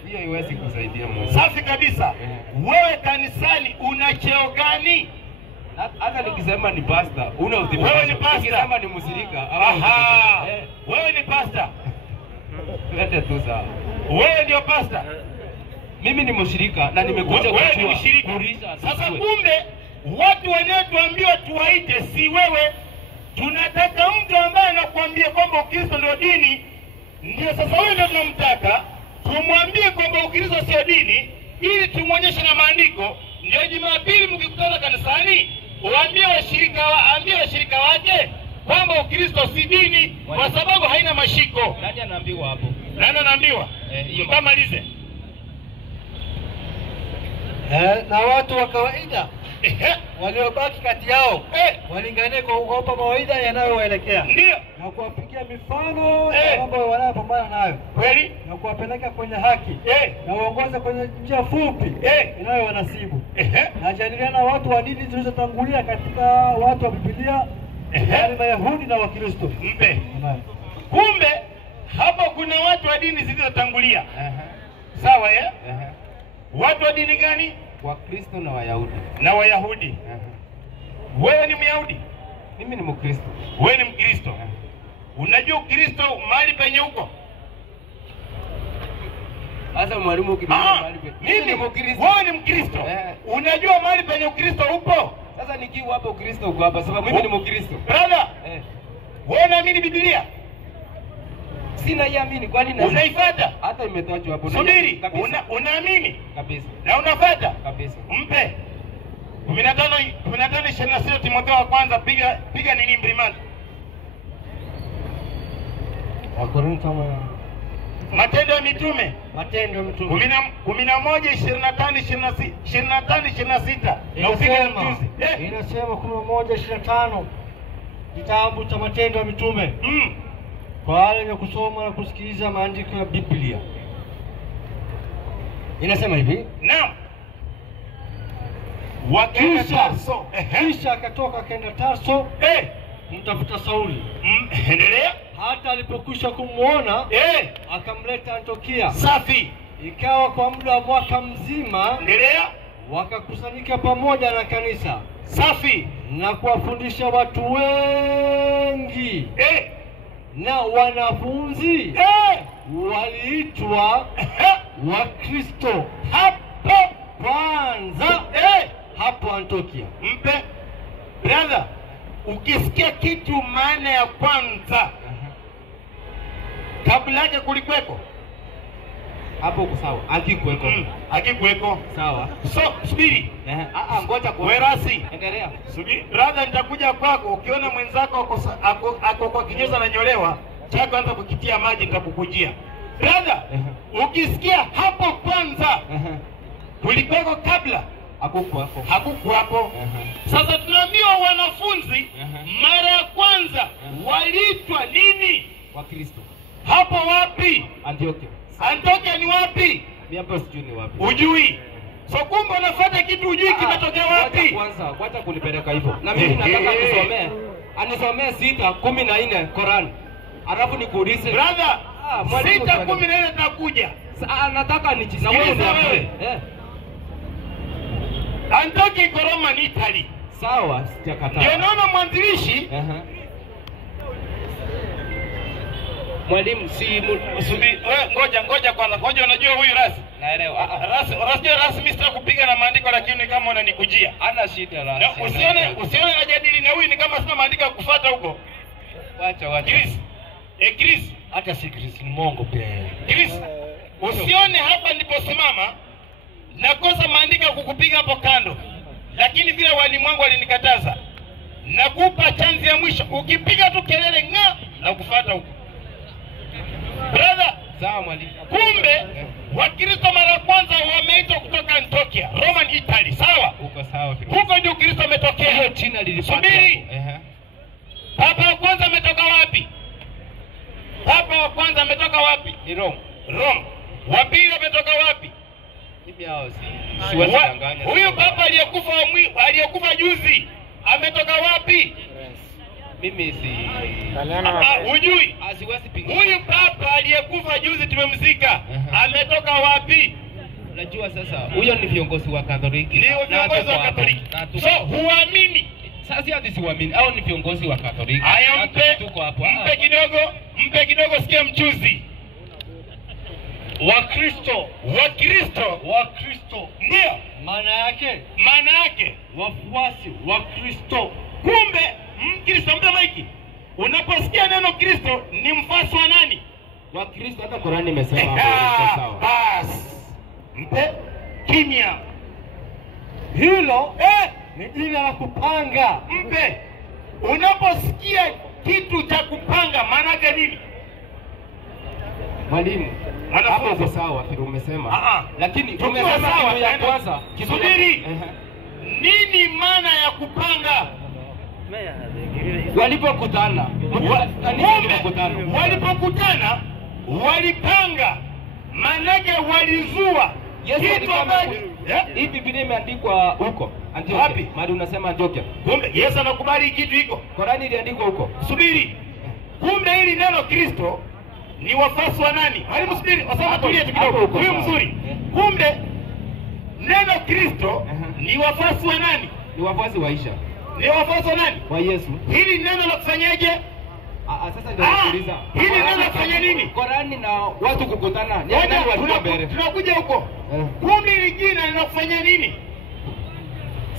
Hiyo haiwezi kusaidia Mungu. Safi kabisa. Wewe kanisani una cheo gani? Hata nikisema ni pastor, una udhibitisho. Wewe ni pastor. Nikisema ni mshirika, wewe ni pastor. Lete tu sawa. Wewe ndio pastor. Mimi ni mshirika na nimekuja wewe ni mshirika. Sasa kumbe watu wanaotuambiwa tuwaite si wewe. Tunataka mtu ambaye anakuambia kwamba Ukristo ndio dini. Ndio sasa wewe ndio tunamtaka. Tumwambie kwamba Ukristo sio dini ili tumuonyeshe na maandiko. Ndio Jumapili mkikutana kanisani, uambie washirika wake kwamba Ukristo si dini kwa sababu haina mashiko. Nani anaambiwa hapo? Nani anaambiwa? Hiyo malize. Na watu wa kawaida waliobaki kati yao walinganie kwa kuwapa mawaidha yanayowaelekea. Ndio. Na kuwapigia mifano ya mambo wanayopambana nayo. Kweli? Na kuwapeleka kwenye haki. Na uongoza kwenye njia fupi inayowanasibu. Na jadiliana na watu wa dini zilizotangulia katika watu wa Biblia, yaani Wayahudi na Wakristo. Kumbe hapo kuna watu wa dini zilizotangulia. Sawa Watu wa dini gani? Wakristo na Wayahudi. Na Wayahudi. Wewe ni Myahudi? Mimi ni Mkristo. Wewe ni Mkristo. Unajua Ukristo mahali penye huko? Sasa mwalimu ukiniambia mahali penye. Mimi ni Mkristo. Wewe ni Mkristo. Unajua mahali penye Ukristo upo? Sasa nikiwa hapo Ukristo uko hapa sababu mimi ni Mkristo. Brother. Wewe unaamini Biblia? Sina iamini kwani na unaifuata? Hata imetajwa hapo. Subiri. Unaamini? Kabisa. Na unafuata? Kabisa. Mpe 15:26 Timotheo wa kwanza piga nini mlimani? Matendo ya Mitume. Matendo ya Mitume. 11:25-26. Na upige mjuzi. Inasema 11:25. Kitabu cha Matendo ya Mitume. Kwa wale wenye kusoma na kusikiliza maandiko ya Biblia. Inasema hivi. Naam. Kisha akatoka akaenda Tarso kumtafuta Sauli. Endelea. Hata alipokwisha kumuona akamleta Antiokia. Safi. Ikawa kwa muda wa mwaka mzima. Endelea. Wakakusanyika pamoja na kanisa. Safi. Na kuwafundisha watu wengi. Na wanafunzi waliitwa Wakristo hapo kwanza hapo Antiokia. Mpe brother, ukisikia kitu maana ya kwanza kabla yake kulikuweko hapo uko sawa. Hakikuweko. Sawa. So subiri. Ngoja kwa Werasi. Endelea. Subiri. Brother, nitakuja kwako ukiona mwenzako ako kwa kinyoza na nyolewa, chako anza kukitia maji nitakukujia. Brother, ukisikia hapo kwanza kulikuweko kabla hakukuwapo. Sasa tunaambiwa wanafunzi mara ya kwanza waliitwa nini? Wakristo. Hapo wapi? Antiokia. Antiokia ni wapi? Mimi hapo sijui ni wapi. Ujui. So kumbe unafuata kitu ujui kimetokea wapi? Kwanza wacha kunipeleka hivyo. Na mimi nataka anisomee 6:14 Qur'an. Alafu nikuulize. Brother, 6:14 nitakuja. Nataka na wewe niambie. Antiokia iko Roma ni Italy. Sawa, sijakataa. Ndio naona mwanzilishi. Mwalimu subiri. Ngoja kwanza. Ngoja unajua huyu Rasi. Naelewa. Rasi Mr. kupiga na maandiko lakini kama unanikujia. Hana shida Rasi. Usione najadili na huyu ni kama sina maandiko ya kufuata huko. Wacha. Chris. Hata si Chris ni Mungu pia. Chris. Usione hapa niliposimama nakosa maandiko ya kukupiga hapo kando. Lakini vile walimu wangu walinikataza. Nakupa chance ya mwisho. Ukipiga tu kelele na kufuata huko. Brother, sawa mwalimu. Kumbe Wakristo mara kwanza wameitwa kutoka Antiokia, Roman Italy, sawa? Uko sawa. Huko ndio Kristo ametokea. Hiyo jina lilipata. Subiri. Papa wa kwanza ametoka wapi? Papa wa kwanza ametoka wapi? Ni Rome. Wa pili ametoka wapi? Mimi hao siwezi danganya. Huyu papa aliyekufa juzi ametoka wapi? Mimi si hujui. Asiwezi pinga. Huyu papa aliyekufa juzi tumemzika. Ametoka wapi? Unajua sasa huyo ni viongozi wa Katoliki. Ndio viongozi wa Katoliki. So huamini. Sasa hadi siwaamini. Hao ni viongozi wa Katoliki. Haya mpe kidogo sikia mchuzi. Wakristo Wakristo ndio maana yake wafuasi wa Kristo. Kumbe Mkristo, mpe maiki. Unaposikia neno Kristo ni mfuasi wa nani? Wa Kristo. Hata Qur'ani imesema sawa. Bas. Mpe kimya. Hilo ni jina la kupanga. Mpe. Unaposikia kitu cha kupanga maana yake nini? Mwalimu, hapo uko sawa vile umesema. Lakini tumesema sawa ya kwanza. Subiri. Nini maana ya kupanga? Walipokutana. Walipokutana walipanga. Maana yake walizua. Kitu ambacho hii Biblia imeandikwa huko. Antiochia. Wapi? Mali unasema Antiochia. Kumbe Yesu anakubali kitu hiko. Qur'ani iliandikwa huko. Subiri. Kumbe hili neno Kristo ni wafuasi wa nani? Mwalimu subiri, wasema tulie tu kidogo. Huyu mzuri. Kumbe neno Kristo ni wafuasi wa nani? Ni wafuasi wa Isha. Ni wafuasi wa nani? Wa Yesu. Hili neno la kufanyaje? Sasa ndio nakuuliza. Hili neno la kufanya nini? Qur'ani na watu kukutana. Ni nani walikuwa mbele? Tunakuja huko. Kumbe hili jina linakufanya nini?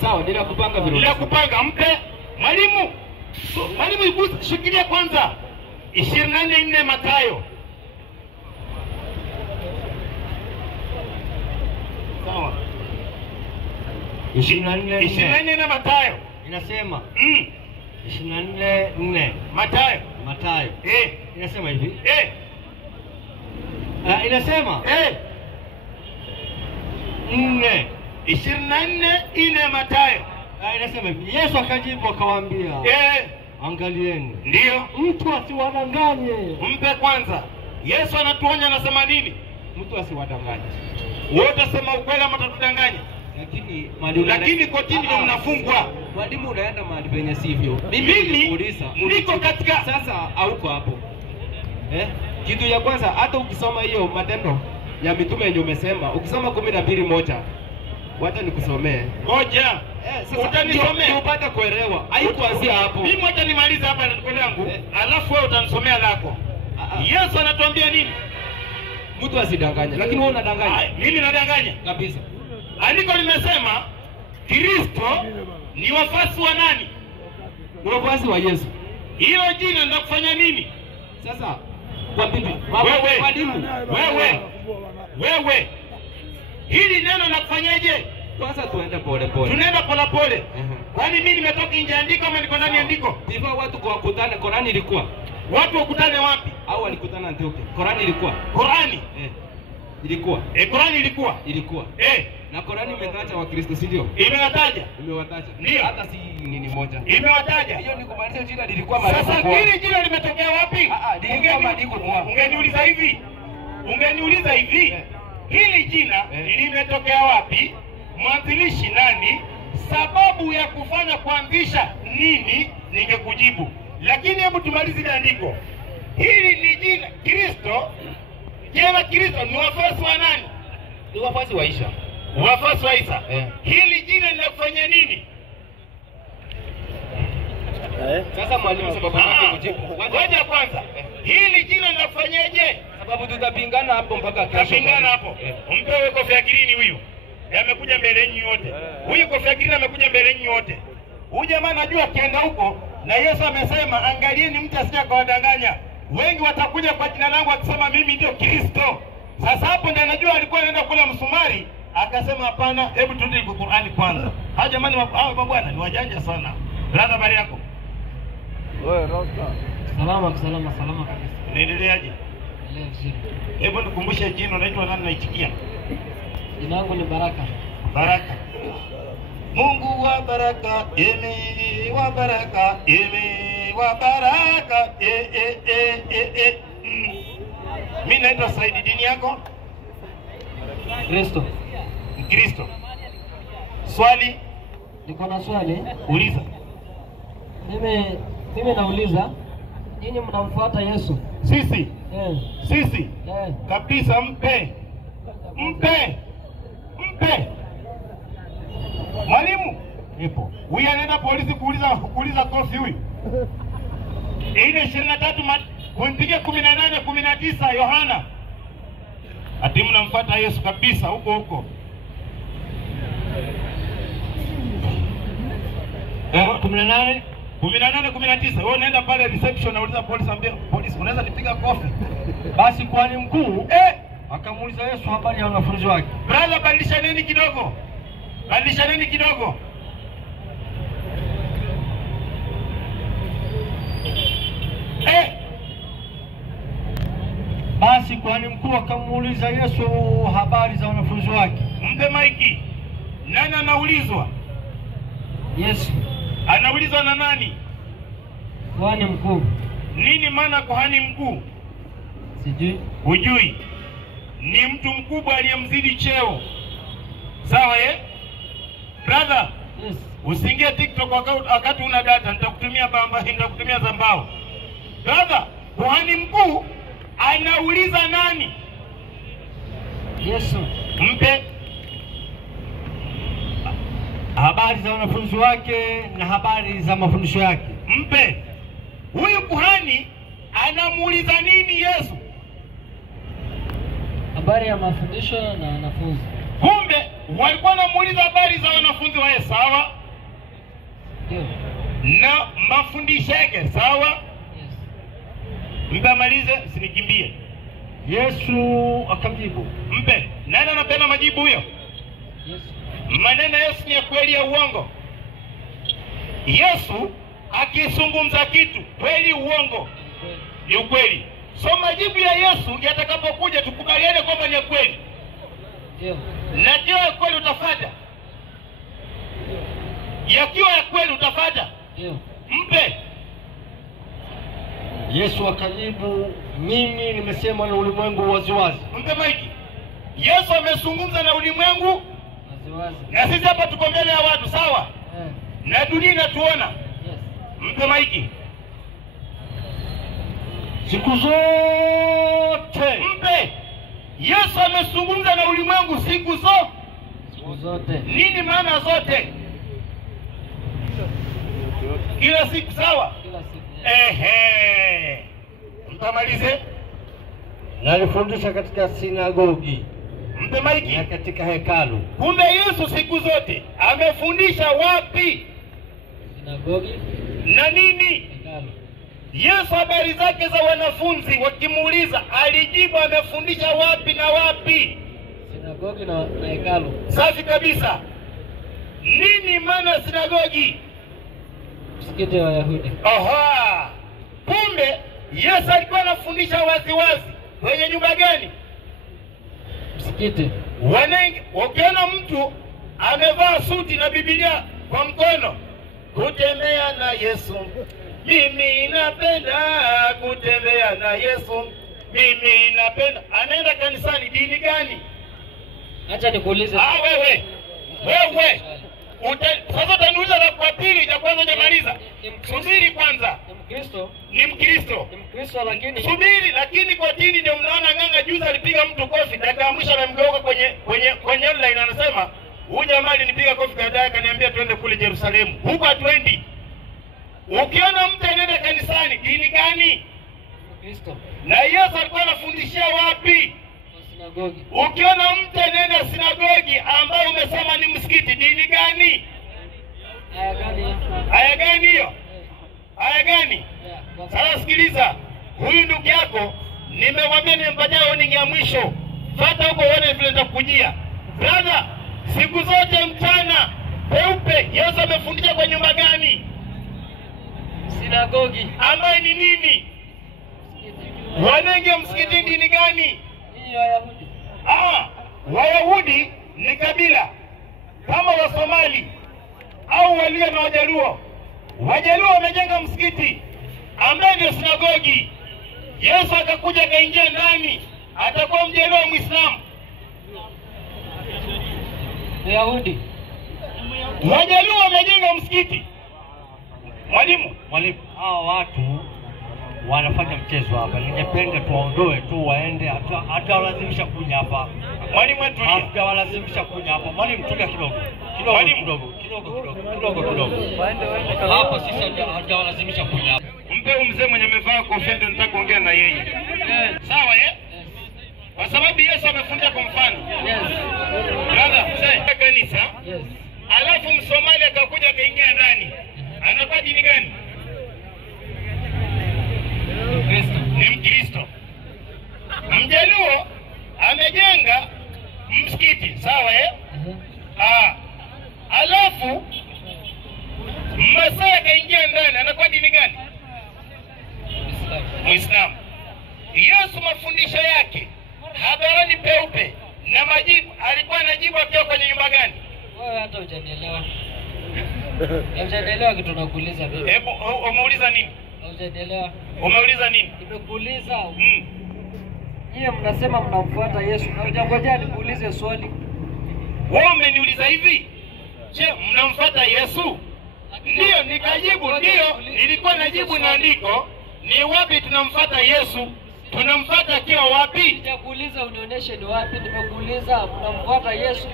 Sawa, ndio kupanga vile. Ndio kupanga. Mpe mwalimu. Mwalimu igusa, shikilia kwanza. 24:4 Mathayo. Sawa. 24:4 Mathayo. Inasema 24:4 Mathayo. Inasema hivi. Inasema 24:4 Mathayo. Inasema hivi. Yesu akajibu akawaambia, angalieni. Ndio. Mtu asiwadanganye. Mpe kwanza. Yesu anatuonya, anasema nini? Mtu asiwadanganye. Wewe utasema ukweli ama utatudanganya? Lakini kotini ndio mnafungwa. Mwalimu unaenda mahali penye sivyo. Mimi niko katika sasa hauko hapo. Kitu ya kwanza, hata ukisoma hiyo Matendo ya Mitume yenye umesema, ukisoma 12:1, wacha nikusomee. Ngoja. Sasa utanisomea upate kuelewa. Haikuanzia hapo. Mimi wacha nimalize hapa na ndugu yangu, alafu wewe utanisomea lako. Yesu anatuambia nini? Mtu asidanganye. Lakini wewe unadanganya. Mimi nadanganya kabisa. Andiko limesema Kristo ni wafuasi wa nani? Ni wafuasi wa Yesu. Hilo jina ndio kufanya nini? Sasa kwa bibi, wewe hili neno la kufanyaje? Kwanza tuende pole pole. Tunaenda pole pole. Kwani mimi nimetoka nje andiko ama niko ndani andiko? Hivyo watu kwa kukutana, Qur'ani ilikuwa. Watu wakutane wapi? Au walikutana Antiochia. Qur'ani ilikuwa. Qur'ani ilikuwa. Qur'ani ilikuwa. Ilikuwa. Na Qur'ani imetaja wa Kristo, si ndio? Imewataja. Ndio. Hata si nini moja. Imewataja. Hiyo ni kumaanisha jina lilikuwa maarufu. Sasa hili jina limetokea wapi? Ungeniuliza hivi. Hili jina limetokea wapi? Mwanzilishi nani? Sababu ya kufanya kuanzisha nini? Ningekujibu. Lakini hebu tumalize ile andiko. Hili ni jina Kristo. Jina Kristo ni wafuasi wa nani? Ni wafuasi wa Isha. Wafuasi wa Isa. Hili jina linafanya nini? Sasa mwalimu, sababu yake kujibu. Ngoja kwanza. Hili jina linafanyaje? Sababu tutapingana hapo mpaka kesho. Tutapingana hapo. Mpe wewe kofia green huyu. Amekuja mbele yenu wote. Huyu kofia green amekuja mbele yenu wote. Huyu jamaa najua akienda huko na Yesu amesema angalieni mtu asije kawadanganya. Wengi watakuja kwa jina langu akisema mimi ndio Kristo. Sasa hapo ndio anajua alikuwa anaenda kula msumari, akasema hapana, hebu turudi kwa Qur'ani kwanza. Hawa jamani hao bwana ni wajanja sana. Brother, habari yako? Wewe Rosta. Salama kabisa. Unaendeleaje? Hebu nikukumbushe jina, unaitwa nani naitikia? Jina langu ni Baraka. Baraka. Mungu wa baraka, wa baraka, wa baraka, Mimi naitwa Saidi, dini yako? Kristo. Kristo. Swali? Niko na swali. Uliza. Mimi nauliza, nyinyi mnamfuata Yesu? Sisi? Sisi? Kabisa, mpe. Mwalimu? Ipo. Huyu anaenda polisi kuuliza kofi huyu. Ile 23 kumpiga 18 19 Yohana. Ati mnamfuata Yesu kabisa huko huko. 18 19. Wewe unaenda pale reception unauliza polisi, ambia polisi unaweza nipiga kofi. Basi kuhani mkuu akamuuliza Yesu habari ya wanafunzi wake. Brother, badilisha nini kidogo? Badilisha nini kidogo? Basi kuhani mkuu akamuuliza Yesu habari za wanafunzi wake. Mpe maiki. Nani anaulizwa? Yesu. Anaulizwa na nani? Kuhani mkuu. Nini maana kuhani mkuu? Sijui. Hujui? Ni mtu mkubwa aliyemzidi cheo. Sawa brother? Yes. Usiingie TikTok wakati una data, nitakutumia nitakutumia zambao. Brother, kuhani mkuu anauliza nani? Yesu. Mpe habari za wanafunzi wake na habari za mafundisho yake. Mpe. Huyu kuhani anamuuliza nini Yesu? Habari ya mafundisho na wanafunzi. Kumbe walikuwa wanamuuliza habari za wanafunzi wa Yesu, sawa? Ndio. Na mafundisho yake, sawa? Yes. Mtamalize, usinikimbie. Yesu akamjibu. Mpe. Nani anapenda majibu huyo? Yesu. Maneno Yesu ni ya kweli ya uongo? Yesu akizungumza kitu kweli uongo? Ni ukweli. So majibu ya Yesu yatakapokuja tukubaliane kwamba ni ya kweli. Ndio. Na kiwa ya kweli utafuata. Yakiwa ya kweli utafuata. Ndio. Mpe. Yesu akajibu, mimi nimesema na ulimwengu waziwazi. Mpe maiki. Yesu amezungumza na ulimwengu Waziwazi. na sisi hapa tuko mbele ya watu, sawa? Na dunia inatuona. Yes. Mpe maiki. Siku zote. Mpe. Yesu amezungumza na ulimwengu siku zote. Nini maana zote? Kila siku, sawa? Kila siku. Mtamalize. Na alifundisha katika sinagogi Mpe maiki. na katika hekalu. Kumbe Yesu siku zote amefundisha wapi? Sinagogi Na nini? hekalu. Yesu habari zake za wanafunzi wakimuuliza alijibu amefundisha wapi na wapi? Sinagogi na hekalu. Safi kabisa. Nini maana sinagogi? Msikiti wa Wayahudi. Aha. Kumbe Yesu alikuwa anafundisha waziwazi kwenye nyumba gani? Msikiti. Ukiona mtu amevaa suti na Biblia kwa mkono, kutembea na Yesu, mimi napenda kutembea na Yesu, mimi napenda, anaenda kanisani. Dini gani? Acha nikuulize. Wewe sasa utaniuliza la kwa pili, ya kwanza hujamaliza. Subiri kwanza. Ni Mkristo. Ni Mkristo lakini subiri, lakini kwa dini ndio mnaona nganga juzi alipiga mtu kofi, dakika ya mwisho amemgeuka kwenye online anasema, huyu jamaa alinipiga kofi kadhaa akaniambia twende kule Yerusalemu. Huko hatuendi. Ukiona mtu anaenda kanisani, dini gani? Mkristo. Na Yesu alikuwa anafundishia wapi? Sinagogi. Ukiona mtu anaenda sinagogi ambayo umesema ni msikiti, dini gani? Aya gani? Aya gani hiyo? Aya gani? Sasa sikiliza, huyu ndugu yako nimemwambia nimempatia warning ya mwisho. Fuata huko uone vile nitakujia. Brother, siku zote mchana peupe Yesu amefundisha kwa nyumba gani? Sinagogi. Ambaye ni nini? Wanaingia msikitini dini gani? Ni Wayahudi. Wayahudi ni kabila kama Wasomali au walio na Wajaluo. Wajaluo wamejenga msikiti ambaye ndio sinagogi. Yesu akakuja akaingia ndani, atakuwa Mjaluo Muislamu. Wayahudi. Wajaluo wamejenga msikiti. Mwalimu, Hawa watu wanafanya mchezo hapa. Ningependa tuwaondoe tu waende, hata walazimisha kuja hapa. mwalimu wetu Hata walazimisha kuja hapa. Mwalimu tulia kidogo. Kidogo. Hapa sisi hata walazimisha kuja hapa. mpe mzee mwenye amevaa kofia, ndio nataka kuongea na yeye. Sawa Kwa sababu Yesu amefundisha kwa mfano. Yes. Brother, mzee kanisa. Yes. Alafu Msomali akakuja akaingia ndani. Anakuwa dini gani? Kristo. Ni Mkristo. Mjaluo amejenga msikiti, sawa eh? Alafu Masai akaingia ndani, anakuwa dini gani? Muislamu. Yesu mafundisho yake hadharani peupe na majibu alikuwa anajibu akiwa kwenye nyumba gani? Wewe hata hujanielewa. Hujanielewa kitu nakuuliza mimi. Hebu umeuliza nini? Hujanielewa. Umeuliza nini? Nimekuuliza. Yeye mnasema mnamfuata Yesu. Na hujangojea nikuulize swali. Wewe umeniuliza hivi? Je, mnamfuata Yesu? Ndio, nikajibu ndio. Nilikuwa najibu na andiko, ni wapi tunamfuata Yesu? Tunamfuata akiwa wapi? Nitakuuliza unionyeshe ni wapi. Nimekuuliza mnamfuata Yesu.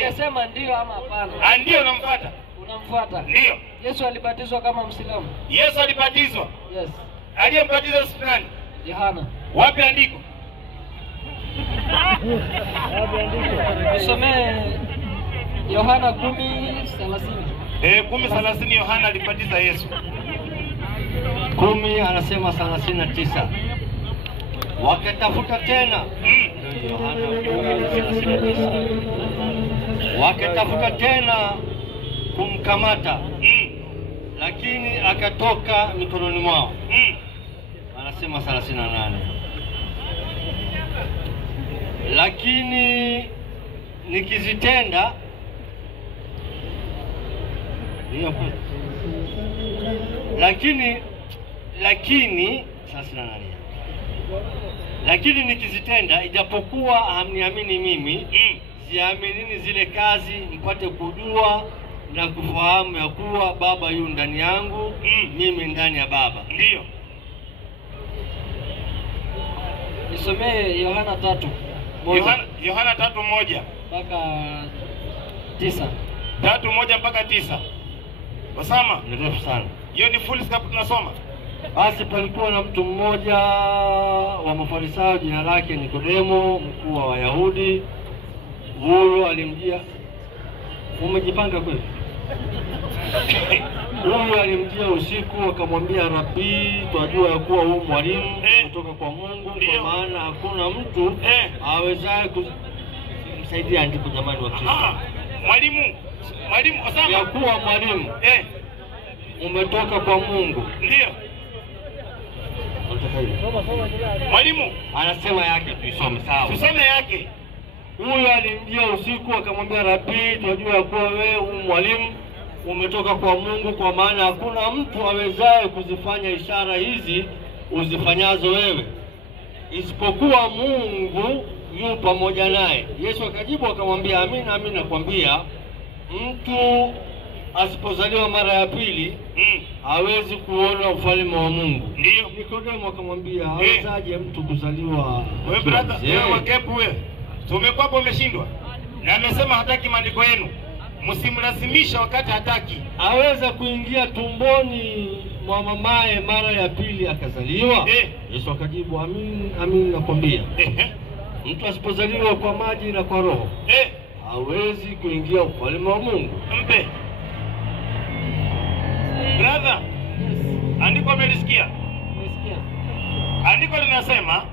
Unasema ndio ama hapana? Ndio namfuata. Unamfuata? Ndio. Yesu alibatizwa kama Muislamu? Yesu alibatizwa. Yes. Aliyembatiza Yesu nani? Yohana. Wapi andiko? Usomee Yohana 10:30. 10:30 Yohana alibatiza Yesu. 10 anasema 39. Wakatafuta tena. Yohana 10:39. Wakatafuta tena kumkamata. Lakini akatoka mikononi mwao. Anasema 38. Lakini nikizitenda lakini nikizitenda, ijapokuwa hamniamini mimi, ziaminini zile kazi, mpate kujua na kufahamu ya kuwa Baba yu ndani yangu, mimi ndani ya Baba. Ndio. Nisomee Yohana 3. Yohana 3:1 mpaka 9. 3:1 mpaka 9. Wasama, Ni refu sana. hiyo ni full scope tunasoma. Basi palikuwa na mtu mmoja wa Mafarisayo, jina lake Nikodemo, mkuu wa Wayahudi. Huyo alimjia. Umejipanga kweli? Huyo alimjia usiku akamwambia, Rabii, twajua ya kuwa huu mwalimu kutoka kwa Mungu, kwa maana hakuna mtu awezaye kumsaidia. Andiko jamani wa Kristo. Mwalimu Osama, ya kuwa mwalimu umetoka kwa Mungu. Ndio. Mwalimu anasema yake, tuisome sawa. Tusome yake. Huyo alimjia usiku akamwambia, Rabii, tunajua ya kuwa wewe mwalimu umetoka kwa Mungu, kwa maana hakuna mtu awezaye kuzifanya ishara hizi uzifanyazo wewe, isipokuwa Mungu yu pamoja naye. Yesu akajibu akamwambia, amina amina nakwambia, mtu asipozaliwa mara ya pili hawezi kuona ufalme wa Mungu. Ndio. Nikodemo akamwambia, hawezaje mtu kuzaliwa? Wewe brother, wewe wakepu wewe. Tumekuwa hapo umeshindwa. Na amesema hataki maandiko yenu. Msimlazimisha wakati hataki. Aweza kuingia tumboni mwa mamaye mara ya pili akazaliwa? Yesu akajibu, amin amin nakwambia, mtu asipozaliwa kwa maji na kwa roho hawezi kuingia ufalme wa Mungu. Mpe brother, andiko umelisikia? Umesikia? Andiko linasema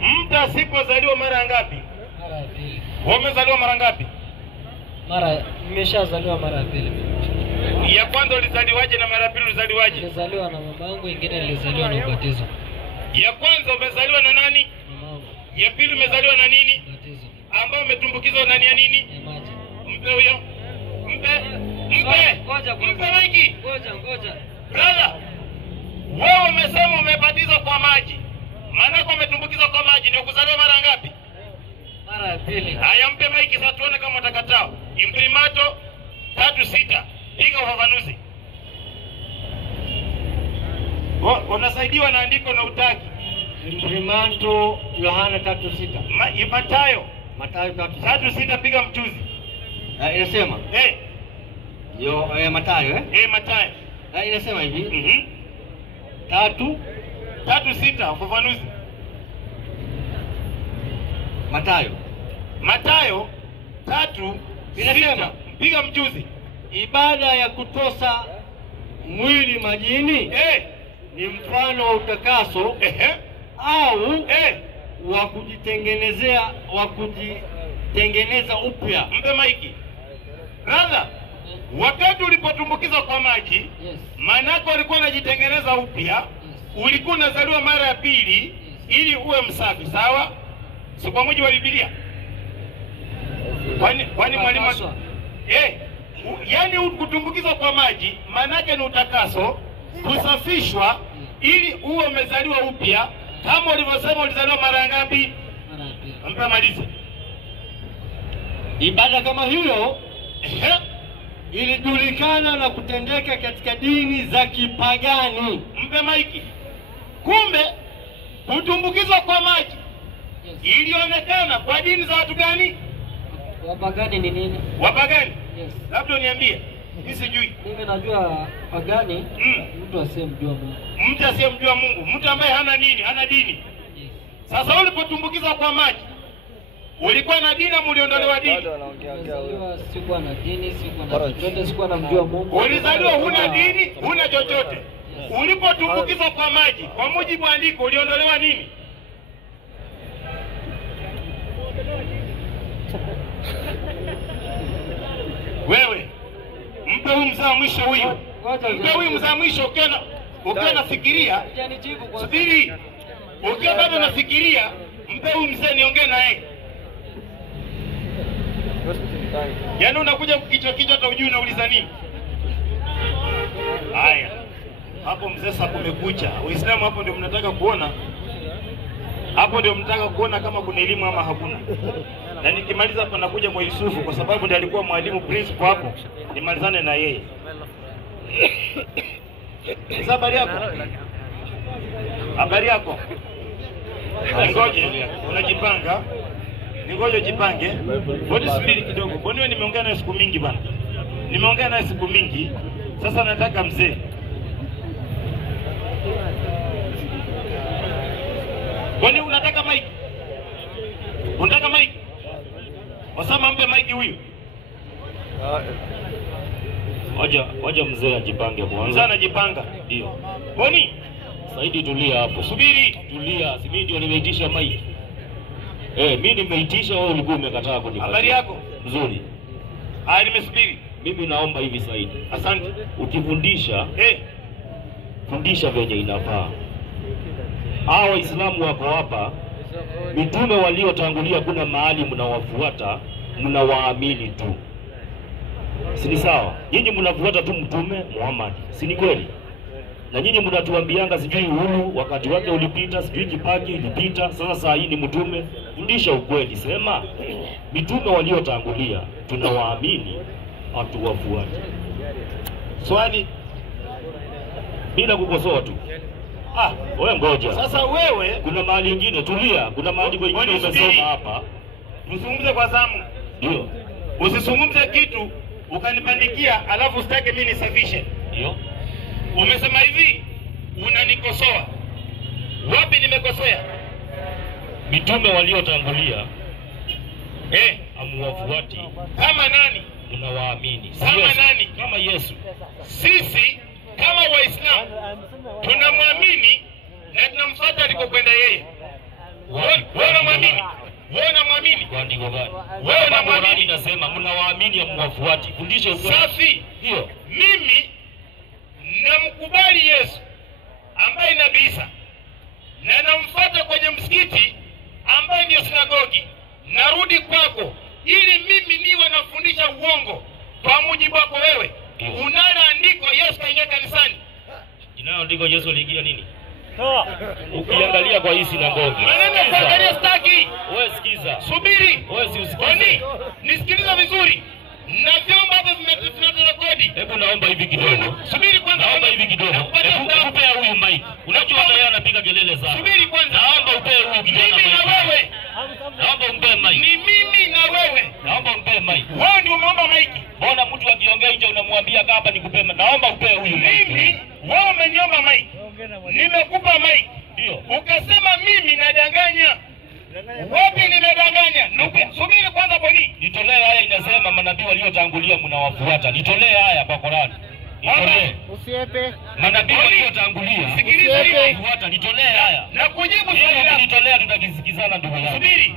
mtu asipozaliwa mara ngapi? Mara ya pili. Wewe umezaliwa mara ngapi? Nimeshazaliwa mara ya pili. Ya kwanza ulizaliwaje na mara ya pili ulizaliwaje? Nilizaliwa na mamangu, ingine nilizaliwa na ubatizo. Ya kwanza umezaliwa na nani? Mamangu. Ya pili umezaliwa na nini? Ubatizo. Ambao umetumbukizwa ndani ya nini? Ya maji. Mpe huyo. Mpe. Ngoja Mpe maiki. Ngoja. Brother, wewe umesema umebatizwa kwa maji. Maana kwa umetumbukizwa kwa maji ndio kuzaliwa mara ngapi? Mara ya pili. Haya, mpe maiki sasa tuone kama utakataa. Imprimato 3:6. Piga ufafanuzi. Unasaidiwa na andiko na utaki. Imprimato Yohana 3:6. Mathayo 3:6, piga mchuzi. Inasema Mathayo Mathayo. Inasema hivi. 3:6 ufafanuzi. Mathayo 3 inasema, mpiga mchuzi, ibada ya kutosa mwili majini ni mfano wa utakaso au wa kujitengeneza upya. Mpe maiki. Brother, wakati ulipotumbukizwa kwa maji, maana yako ulikuwa unajitengeneza upya, ulikuwa unazaliwa mara ya pili ili uwe msafi, sawa? Si kwa mujibu wa Biblia? Kwani mwalimu yani kutumbukizwa kwa maji maana yake ni utakaso, kusafishwa ili uwe umezaliwa upya, kama ulivyosema ulizaliwa mara ngapi? Mpe malize. Ibada kama hiyo ilijulikana na kutendeka katika dini za kipagani. Mpe maiki. Kumbe kutumbukizwa kwa maji ilionekana kwa dini za watu gani? Wapagani ni nini? Wapagani? Yes. Labda niambie. Mimi sijui. Mimi najua pagani mtu asiyemjua Mungu. Mtu asiyemjua Mungu, mtu ambaye hana nini? Hana dini. Yes. Sasa ulipotumbukizwa kwa maji ulikuwa na dini, muliondolewa dini? Ulizaliwa sikuwa na dini, sikuwa na chochote, sikuwa namjua Mungu. Ulizaliwa huna dini, huna chochote. Yes. Ulipotumbukizwa kwa maji, kwa mujibu wa andiko, uliondolewa nini? Wewe mpe huyu mzaa mwisho huyu. Mpe huyu mzaa mwisho ukiwa nafikiria. Subiri. Ukiwa bado nafikiria, mpe huyu mzee niongee na yeye. Yaani unakuja kichwa hata hujui unauliza nini? Haya. Hapo mzee sasa kumekucha. Uislamu hapo ndio mnataka kuona. Hapo ndio mnataka kuona kama kuna elimu ama hakuna. Na nikimaliza hapa nakuja kwa Yusufu kwa sababu ndiye alikuwa mwalimu principal hapo. Nimalizane na yeye. Habari yako? Habari yako? Ngoje, unajipanga? Ngoje jipange. Bodi subiri kidogo. Bodi wewe nimeongea naye siku mingi bana. Nimeongea naye siku mingi. Sasa nataka mzee. Kwani unataka mic? Unataka mic? Osama mpe mic huyu. Waja mzee ajipange kwanza. Mzee anajipanga. Ndio. Boni, Saidi tulia hapo. subiri. Tulia, si mimi ndio nimeitisha mic. Mimi nimeitisha, wewe ulikuwa umekataa kunipa. Habari yako? Nzuri. Haya, nimesubiri. Mimi naomba hivi Saidi. Asante. Ukifundisha, fundisha venye inafaa. Hao Waislamu wako hapa, mitume waliotangulia kuna mahali mnawafuata, mnawaamini tu. Si ni sawa? Nyinyi mnafuata tu mtume Muhammad. Si ni kweli? Na nyinyi mnatuambianga sijui hulu wakati wake ulipita, sijui Kibaki ilipita, sasa saa hii ni mtume. Fundisha ukweli, sema mitume waliotangulia tunawaamini, hatuwafuati. Swali bila kukosoa tu. Wewe ngoja. Sasa wewe kuna mahali nyingine tulia, kuna mahali nyingine umesoma hapa. Mzungumze kwa zamu. Ndio. Usizungumze kitu ukanipandikia alafu usitake mimi nisafishe. Ndio. Umesema hivi, unanikosoa. Wapi nimekosea? Mitume waliotangulia amuwafuati. Kama nani? Unawaamini. Kama nani? Kama Yesu. Sisi kama Waislamu tunamwamini na tunamfuata alikokwenda yeye. Wewe unamwamini? Wewe unamwamini? Kwa ndivyo gani? Wewe unamwamini? Nasema mnawaamini amuwafuati. Fundisha ukweli. Safi. Ndio. Mimi namkubali Yesu ambaye Nabii Isa na namfuata kwenye msikiti ambaye ndio sinagogi. Narudi kwako ili mimi niwe nafundisha uongo kwa mujibu wako wewe. Unalo andiko Yesu kaingia kanisani? Inalo andiko Yesu aliingia nini? Ukiangalia kwa hii sinagogi. Maneno kuangalia staki. Wewe sikiza. Subiri. Wewe si usikize. Nisikiliza vizuri. Na vyombo hapo vimeturekodi. Hebu naomba hivi kidogo. Subiri kwanza. Naomba hivi kidogo. Hebu upe huyu mic. Unajua yeye anapiga kelele sana. Subiri kwanza. Naomba upe huyu kijana. Mimi na wewe. Naomba umpe mic. Ni mimi na wewe. Naomba umpe mic. Wewe ndio umeomba mic. Mbona mtu akiongea nje unamwambia kaa hapa nikupe mic? Naomba upe huyu mic. Mimi wewe umeniomba mic. Nimekupa mic. Ndio. Ukasema mimi nadanganya. Wapi nimedanganya? Subiri kwanza Boni. Nitolee haya inasema manabii waliotangulia mnawafuata. Nitolee haya kwa Qur'an. Nitolee. Usiepe. Manabii waliotangulia. Sikiliza hivi. Fuata, nitolee haya. Na kujibu swali lako. Nitolea tutakisikizana ndugu yangu. Subiri.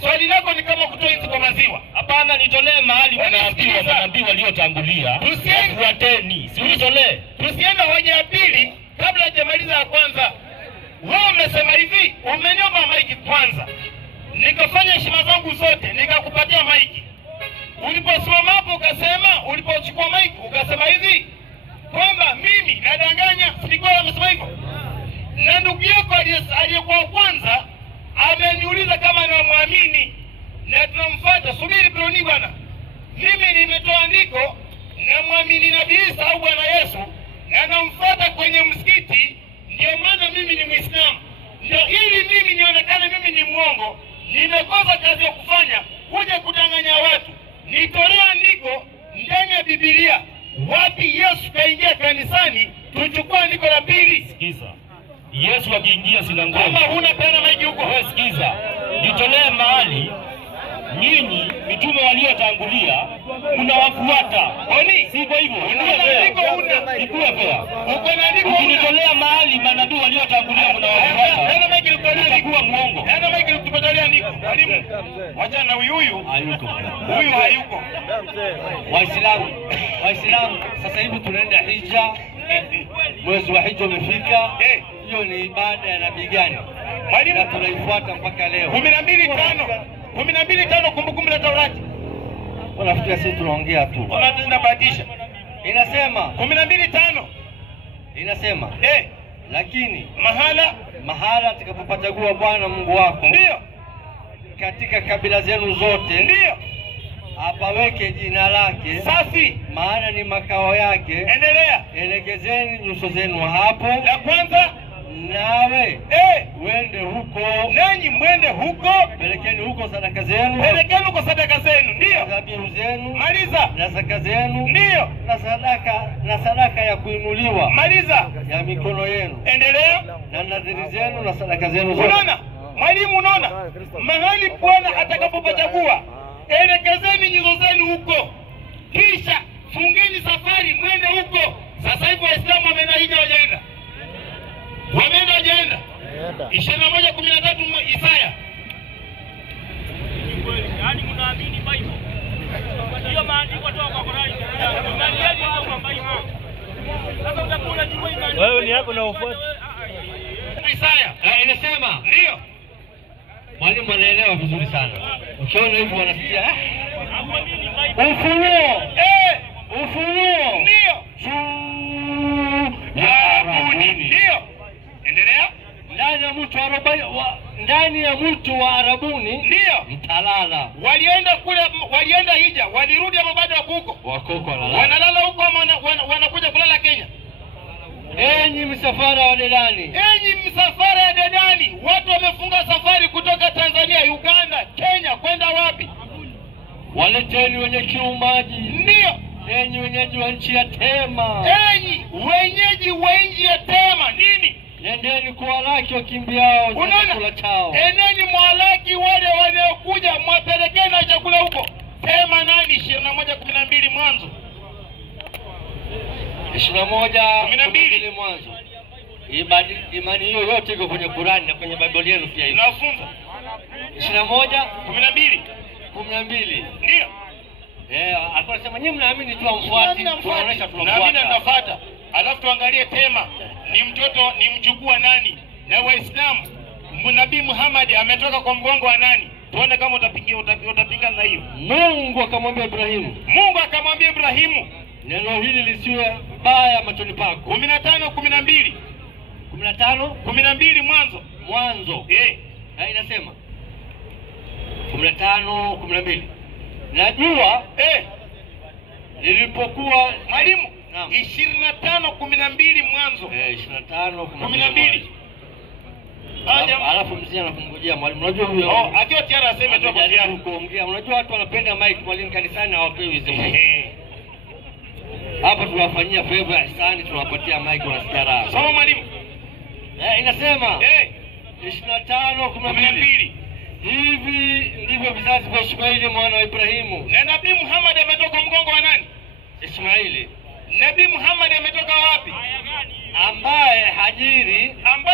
Swali lako ni kama kutoa hizi kwa maziwa. Hapana, nitolee mahali mnaambiwa manabii waliotangulia. Fuateni. Si unitolee. Tusiende hoja ya pili kabla hajamaliza ya kwanza. Wewe umesema hivi, umeniomba maiki kwanza. Nikafanya heshima zangu zote, nikakupatia maiki. Uliposimama hapo ukasema, ulipochukua maiki ukasema hivi kwamba mimi nadanganya, sikuwa amesema hivyo. Na ndugu yako aliyekuwa kwanza ameniuliza kama namwamini na tunamfuata. Subiri Broni bwana. Mimi nimetoa andiko na muamini Nabii Isa au Bwana Yesu na namfuata kwenye msikiti, ndio maana mimi ni Muislamu. Ndio ili mimi nionekane mimi ni muongo, nimekosa kazi ya kufanya kuja kudanganya watu. Nitolea andiko ndani ya Biblia wapi Yesu kaingia kanisani, tuchukua andiko la pili. Sikiza. Yesu akiingia sina ngoma. Kama huna pena maji huko. Wewe sikiza. Nitolee mahali nyinyi mitume waliotangulia mnawafuata. Boni, sivyo hivyo? Nikuwe fair. Uko na andiko Ukinitolea mahali manabii waliotangulia mnawafuata. Neno maji likutolia Utakuwa muongo. Neno maji likutolia andiko. Mwalimu, wacha na huyu Hayuko. huyu hayuko. Waislamu sasa hivi tunaenda hija. Mwezi wa hija umefika. Hiyo ni ibada ya nabii gani? Mwalimu, tunaifuata mpaka leo. 12:5 Kumbukumbu la Taurati. Wanafikiria sisi tunaongea tu. Tunabahatisha. Inasema 12:5 inasema lakini mahala atakapopachagua Bwana Mungu wako ndio katika kabila zenu zote ndio apaweke jina lake safi, maana ni makao yake. Endelea. Elekezeni nyuso zenu hapo. La kwanza nawe wende huko. Nanyi mwende huko. Pelekeni huko sadaka zenu. Pelekeni huko sadaka zenu. Ndio. Dhabihu zenu. Maliza. Na zaka zenu. Ndio. Na sadaka ya kuinuliwa. Maliza. Ya mikono yenu. Endelea. Na nadhiri zenu na sadaka zenu zote. Unaona? Mwalimu, unaona? Mahali Bwana atakapopachagua, elekezeni nyuso zenu huko. Kisha fungeni safari mwende huko. Sasa hivi Waislamu wameenda hija wajaenda. Wameenda wajaenda. 21:13 Isaya. Yaani mnaamini Bible. Hiyo maandiko toka kwa Qur'ani. Unaliaje kwa Bible? Sasa utakuwa jibu imani. Wewe ni yako na ufuate. Isaya. Inasema Ndio. Mwalimu anaelewa vizuri sana. Ukiona hivyo wanasikia Amwamini Bible. Ufunuo. Ufunuo. Ndio. Ndio. Endelea. Ndani ya mtu wa Arabuni ndio mtalala. Walienda hija, walirudi ama bado wako huko? Wako wanalala huko ama wanakuja kulala Kenya? Enyi msafara wa Dedani. Enyi msafara ya Dedani, watu wamefunga safari kutoka Tanzania, Uganda, Kenya kwenda wapi? Waleteni wenye kiu maji. Ndio. Enyi wenyeji wa nchi ya Tema. Enyi wenyeji wa nchi ya Tema. Nini? Nendeni kuwalaki wakimbiao chakula chao. Eneni mwalaki wale wanaokuja, mwapelekeni na chakula huko. Tema nani? 21:12 Mwanzo. 21:12 Mwanzo. Imani hiyo yote iko kwenye Qur'ani na kwenye Biblia yenu pia iko. Nafunza. 21:12. Ndio. Alikuwa anasema nyinyi mnaamini tu amfuati, tunaonesha tunafuata. Na mimi ninafuata. Alafu tuangalie Tema ni mtoto, ni mjukuu wa nani? Na Waislamu, Nabii Muhammad ametoka kwa mgongo wa nani? Tuone kama utapinga na hiyo. Mungu akamwambia Ibrahimu. Neno hili lisiwe baya machoni pako. 15:12. 15:12 Mwanzo. Na inasema 15:12. Najua nilipokuwa mwalimu 25:12 Mwanzo. 25:12. Alafu mzee anakungojea mwalimu. Unajua huyo akiwa tayari aseme tu hapo tayari kuongea. Unajua watu wanapenda mic mwalimu kanisani hawapewi hizo mic. Hapa tunawafanyia favor ihsani, tunawapatia mic wanasikia raha. Sawa mwalimu. Inasema 25:12. Hivi ndivyo vizazi vya Ishmaeli mwana wa Ibrahimu. Na Nabii Muhammad ametoka mgongo wa nani? Ishmaeli. Nabii Muhammad ametoka wapi? Ambaye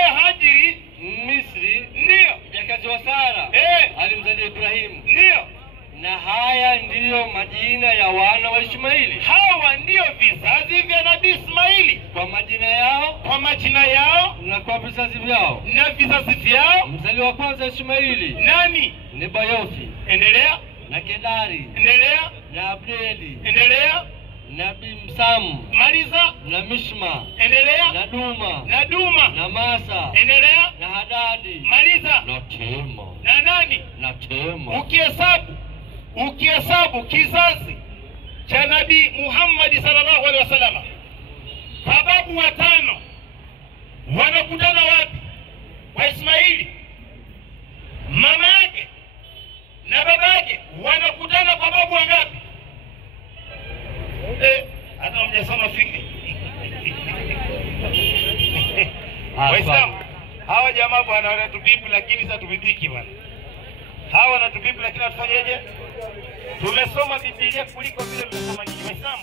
Hajiri Misri, ndio mjakazi wa Sara, alimzalia Ibrahimu. Ndio. Na haya ndiyo majina ya wana wa Ishmaeli. Hawa ndio vizazi vya Nabii Ismaili kwa majina yao na kwa vizazi vyao. Na vizazi vyao. Mzaliwa wa kwanza Ishmaeli nani? Ni Bayothi. Endelea. Na Kedari. Endelea. Na Abdeli. Endelea. Na Bimsamu. Maliza. Na Mishma. Endelea. Na Duma. Na Duma. Na Masa. Endelea. Na Hadadi. Maliza. Na Tema. Na nani? Na Tema. Ukihesabu kizazi cha Nabii Muhammad sallallahu alaihi wasallam, sababu watano wanakutana wapi? Kwa Ismaili. Mama yake na baba yake wanakutana kwa babu wangapi? Hata mjasoma fikri. Waislamu, hawa jamaa bwana wanatubibu, lakini sasa tubibiki bwana. Hawa wanatubibu lakini hatufanyeje? Tumesoma Biblia kuliko vile tumesoma Waislamu.